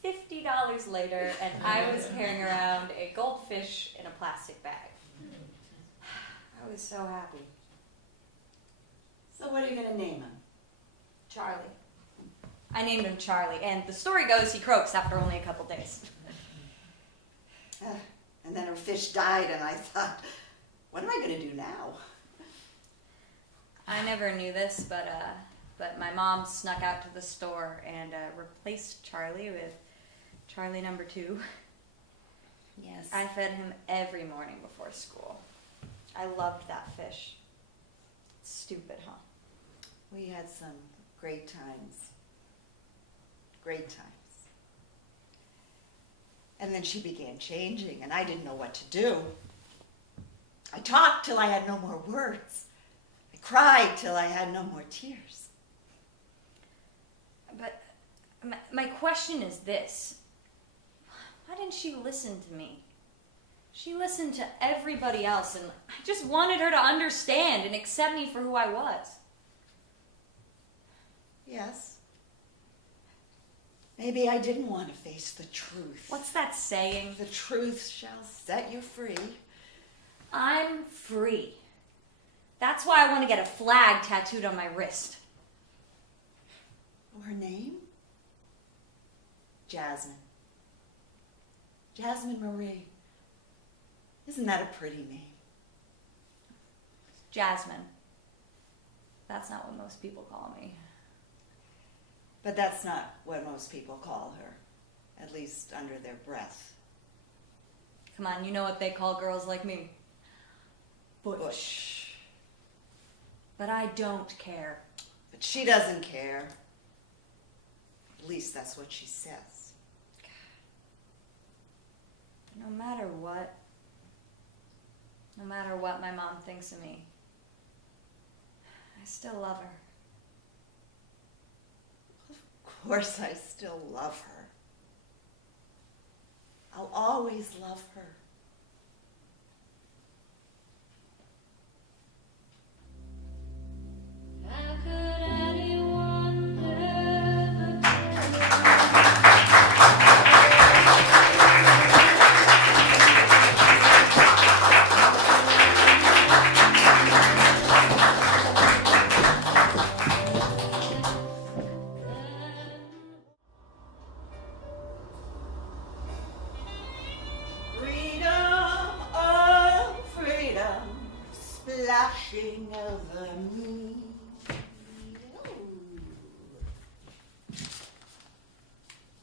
$50 later, and I was carrying around a goldfish in a plastic bag. I was so happy. So what are you going to name him? Charlie. I named him Charlie, and the story goes he croaks after only a couple days. And then her fish died, and I thought, what am I going to do now? I never knew this, but my mom snuck out to the store and replaced Charlie with Charlie number 2. Yes. I fed him every morning before school. I loved that fish. Stupid, huh? We had some great times. Great times. And then she began changing, and I didn't know what to do. I talked till I had no more words. I cried till I had no more tears. But my question is this. Why didn't she listen to me? She listened to everybody else, and I just wanted her to understand and accept me for who I was. Yes. Maybe I didn't want to face the truth. What's that saying? The truth shall set you free. I'm free. That's why I want to get a flag tattooed on my wrist. Her name? Jasmine. Jasmine Marie. Isn't that a pretty name? Jasmine. That's not what most people call me. But that's not what most people call her, at least under their breath. Come on, you know what they call girls like me. Butch. But I don't care. But she doesn't care. At least that's what she says. No matter what my mom thinks of me, I still love her. Of course I still love her. I'll always love her. How could anyone ever Freedom, oh freedom, splashing over me.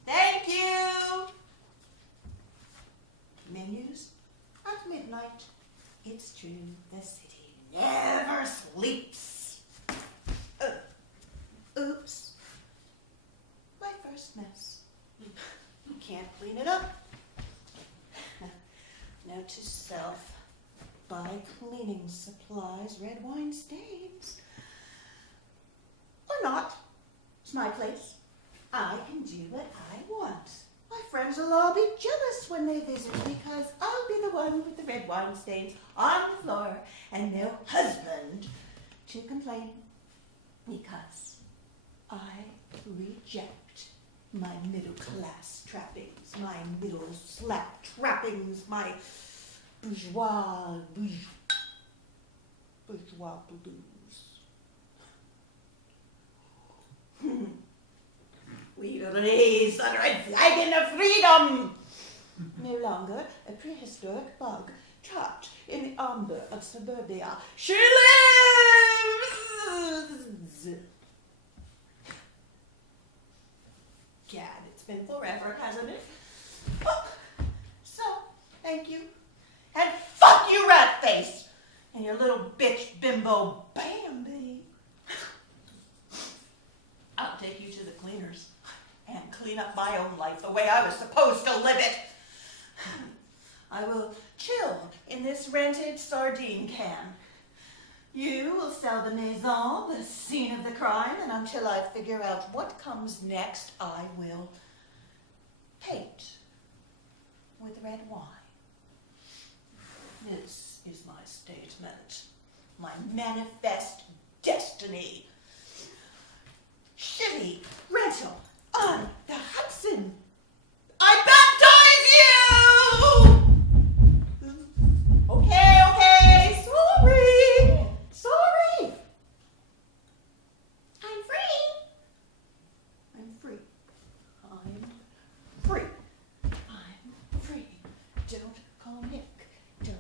Thank you. Menus at midnight. It's true, the city never sleeps. Oops. My first mess. Can't clean it up. Note to self. Buy cleaning supplies, red wine stains. Or not. It's my place. I can do what I want. My friends will all be jealous when they visit because I'll be the one with the red wine stains on the floor and no husband to complain because I reject my middle class trappings, my middle slap trappings, my bourgeois blues. We raise the red flag of freedom. No longer a prehistoric bug trapped in the amber of suburbia. She lives! Gad, it's been forever, hasn't it? Oh, so, thank you. And fuck you, rat face! And your little bitch bimbo Bambi. I'll take you to the cleaners and clean up my own life the way I was supposed to live it. I will chill in this rented sardine can. You will sell the maison, the scene of the crime, and until I figure out what comes next, I will paint with red wine. This is my statement, my manifest destiny. Shitty rental on the Hudson. I baptize you! Okay, sorry. I'm free. I'm free. Don't call Nick. Do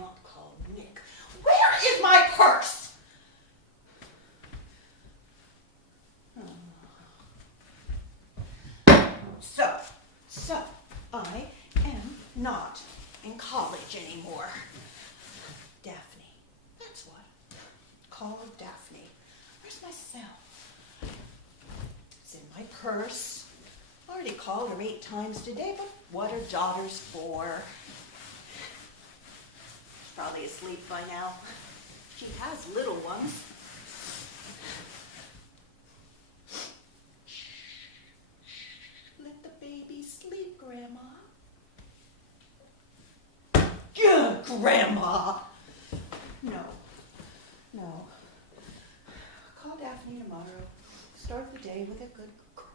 not call Nick. Where is my purse? So, I am not in college anymore. Daphne, that's what. Call her Daphne. Where's my cell? It's in my purse. I already called her 8 times today, but what are daughters for? She's probably asleep by now. She has little ones. Grandma. No. Call Daphne tomorrow. Start the day with a good cry.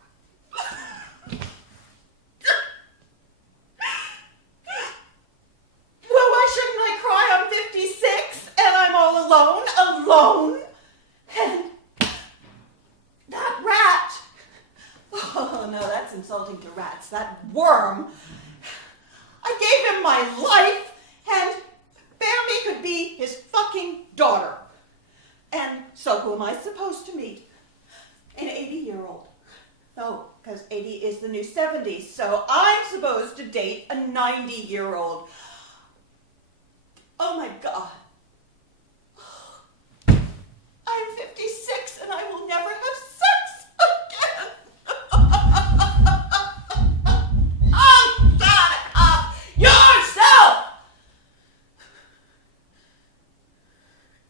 Well, why shouldn't I cry? I'm 56 and I'm all alone. And that rat. Oh, no, that's insulting to rats. That worm. I gave him my life, and Bambi could be his fucking daughter. And so who am I supposed to meet? An 80-year-old. No, because 80 is the new 70, so I'm supposed to date a 90-year-old. Oh my God. I'm 56 and I will never have sex again. Oh, shut up yourself!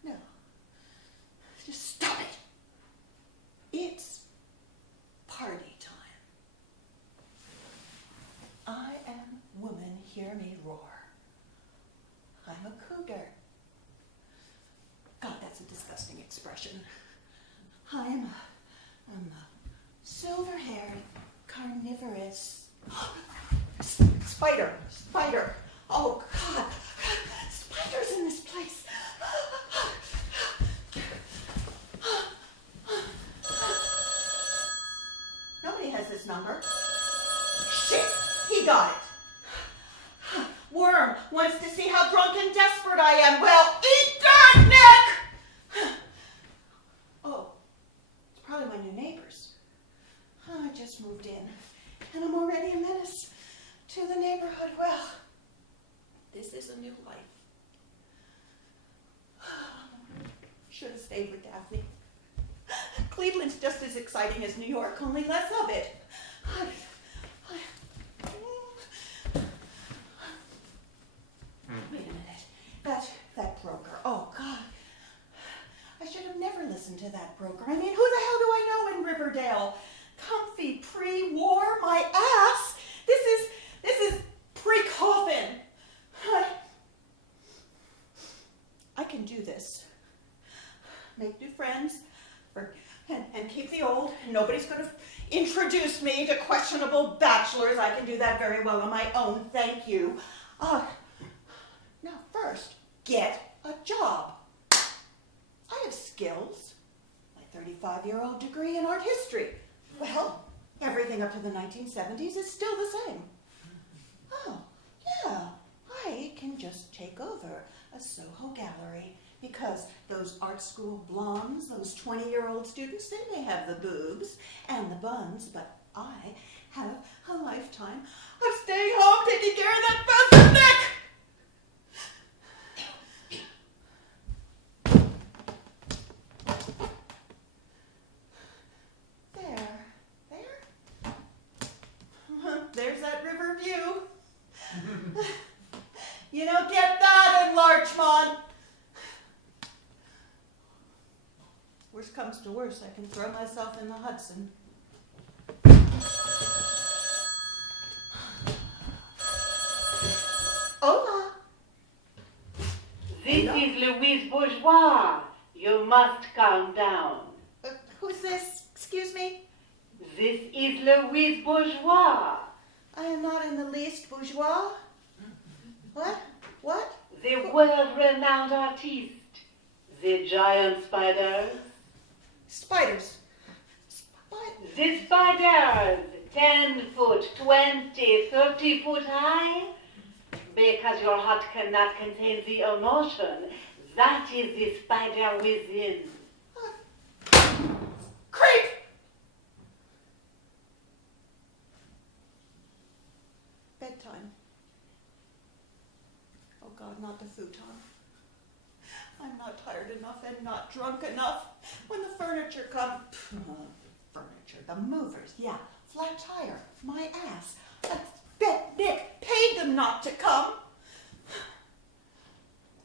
No. Just stop it. It's party time. I am woman, hear me roar. I'm a cougar. God, that's a disgusting expression. I'm a silver-haired, carnivorous spider. Oh, God. Spiders in this place. Nobody has this number. Shit, he got it. Worm wants to see how drunk and desperate I am. Well, eat that, Nick! Oh, it's probably my new neighbors. I just moved in, and I'm already a menace to the neighborhood. Well, this is a new life. Should have stayed with Daphne. Cleveland's just as exciting as New York, only less of it. Wait a minute. That broker. Oh, God. I should have never listened to that broker. I mean, who the hell do I know in Riverdale? Comfy pre-war, my ass. This is pre-coffin. I can do this. Make new friends and keep the old. Nobody's going to introduce me to questionable bachelors. I can do that very well on my own. Thank you. Now, first, get a job. I have skills. My 35-year-old degree in art history. Well, everything up to the 1970s is still the same. Oh, yeah, I can just take over a Soho gallery because those art school blondes, those 20-year-old students, they may have the boobs and the buns, but I have a lifetime of staying home taking care of that bastard Nick! There's that river view. You don't get that in Larchmont. Worst comes to worst, I can throw myself in the Hudson. Hola. This is Louise Bourgeois. You must calm down. Who's this? Excuse me? This is Louise Bourgeois. I am not in the least bourgeois. What? The world-renowned artiste. The giant spiders. Spiders. The spiders, 10 foot, 20, 30 foot high. Because your heart cannot contain the emotion. That is the spider within. Creep! Bedtime. Oh God, not the futon. I'm not tired enough and not drunk enough. When the furniture comes, furniture, the movers, yeah, flat tire, my ass. I bet Nick paid them not to come.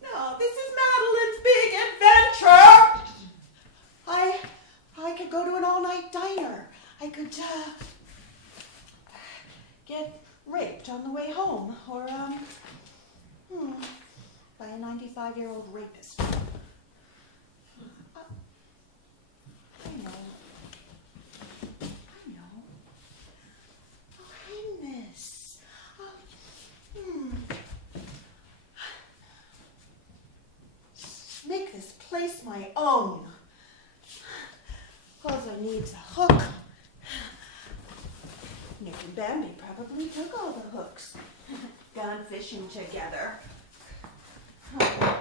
No, this is Madeline's big adventure. I could go to an all-night diner. I could get raped on the way home, or by a 95-year-old rapist. I know. Oh, Highness. Make this place my own. All I need's a hook. Nick and Bambi probably took all the hooks. Gone fishing together. Yeah.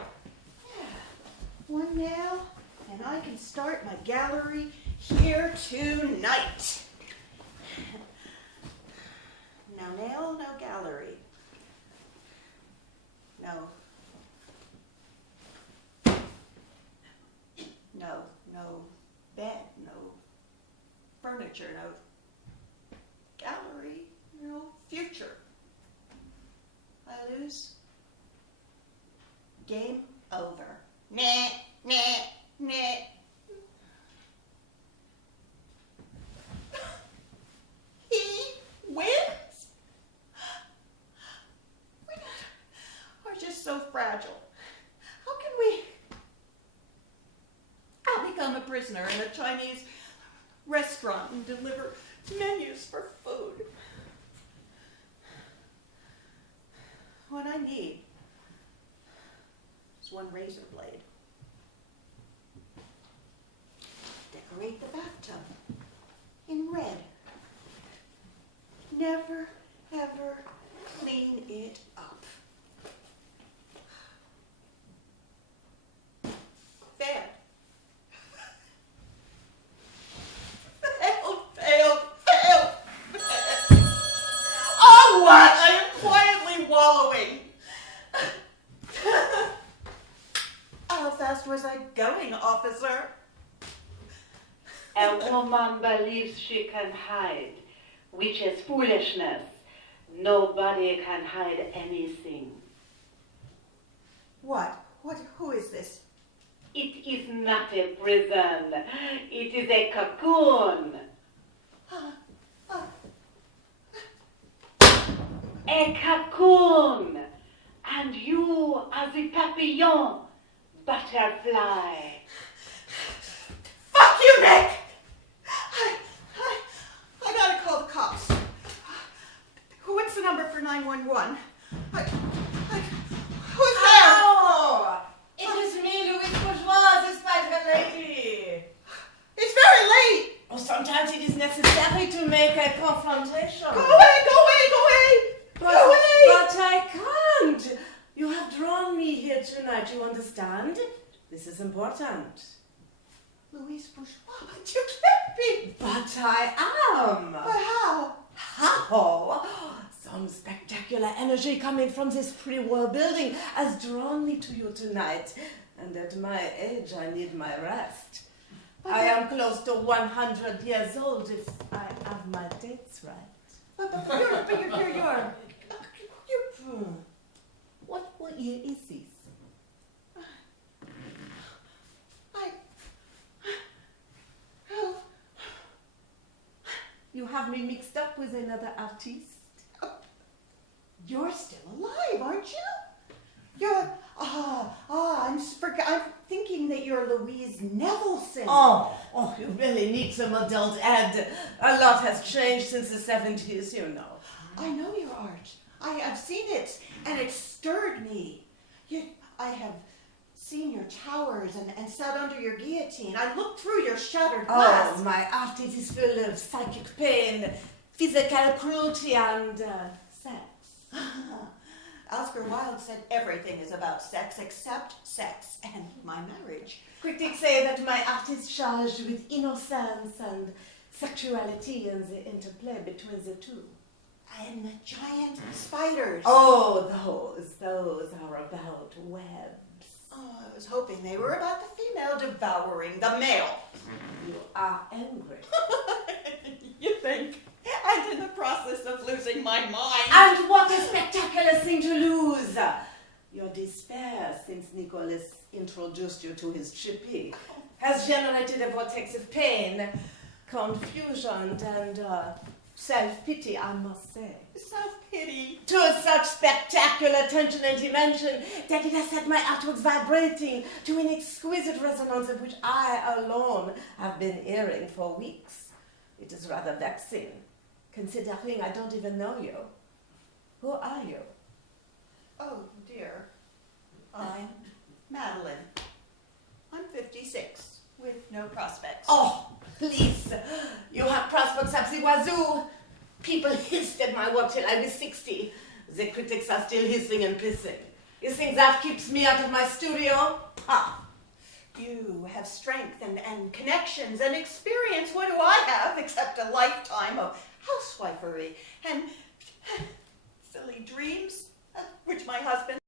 One nail, and I can start my gallery here tonight. No nail, no gallery. No bed, no furniture, no gallery, no future. I lose. Game over. Nah, nah, nah. He wins? We are just so fragile. How can we... I'll become a prisoner in a Chinese restaurant and deliver menus for food. What I need is one razor blade. Decorate the bathtub in red. Never, ever clean it up. Fair. Failed. Oh, what? I am quietly wallowing. How fast was I going, officer? A woman believes she can hide, which is foolishness. Nobody can hide anything. What? Who is this? It is not a prison. It is a cocoon. A cocoon. And you are the papillon, butterfly. Fuck you, Nick! I gotta call the cops. What's the number for 911? Who's there? Oh, it is me, Louis Bourgeois, the spider lady. It's very late. Oh, sometimes it is necessary to make a confrontation. Go away! But I can't. You have drawn me here tonight, you understand? This is important. Louise Bourgeois, but you can't be. But I am. But how? How? Some spectacular energy coming from this pre-war building has drawn me to you tonight. And at my age, I need my rest. I am close to 100 years old if I have my dates right. What year is this? You have me mixed up with another artist? You're still alive, aren't you? I'm thinking that you're Louise Nevelson. Oh, you really need some adult ed. A lot has changed since the 70s, you know. I know your art. I have seen it, and it stirred me. I have seen your towers and sat under your guillotine. I looked through your shattered glass. Oh, my art is full of psychic pain, physical cruelty, and sex. Oscar Wilde said everything is about sex except sex and my marriage. Critics say that my art is charged with innocence and sexuality and the interplay between the two. And the giant spiders. Oh, those are about webs. Oh, I was hoping they were about the female devouring the male. You are angry. You think? And in the process of losing my mind. And what a spectacular thing to lose! Your despair, since Nicholas introduced you to his chippy, has generated a vortex of pain, confusion, and Self-pity, I must say. Self-pity. To such spectacular tension and dimension that it has set my artworks vibrating to an exquisite resonance of which I alone have been hearing for weeks. It is rather vexing, considering I don't even know you. Who are you? Oh, dear. I'm Madeline. I'm 56, with no prospects. Oh, please. You have prospects up the wazoo. People hissed at my work till I was 60. The critics are still hissing and pissing. You think that keeps me out of my studio? Ha! You have strength and connections and experience. What do I have except a lifetime of housewifery and silly dreams, which my husband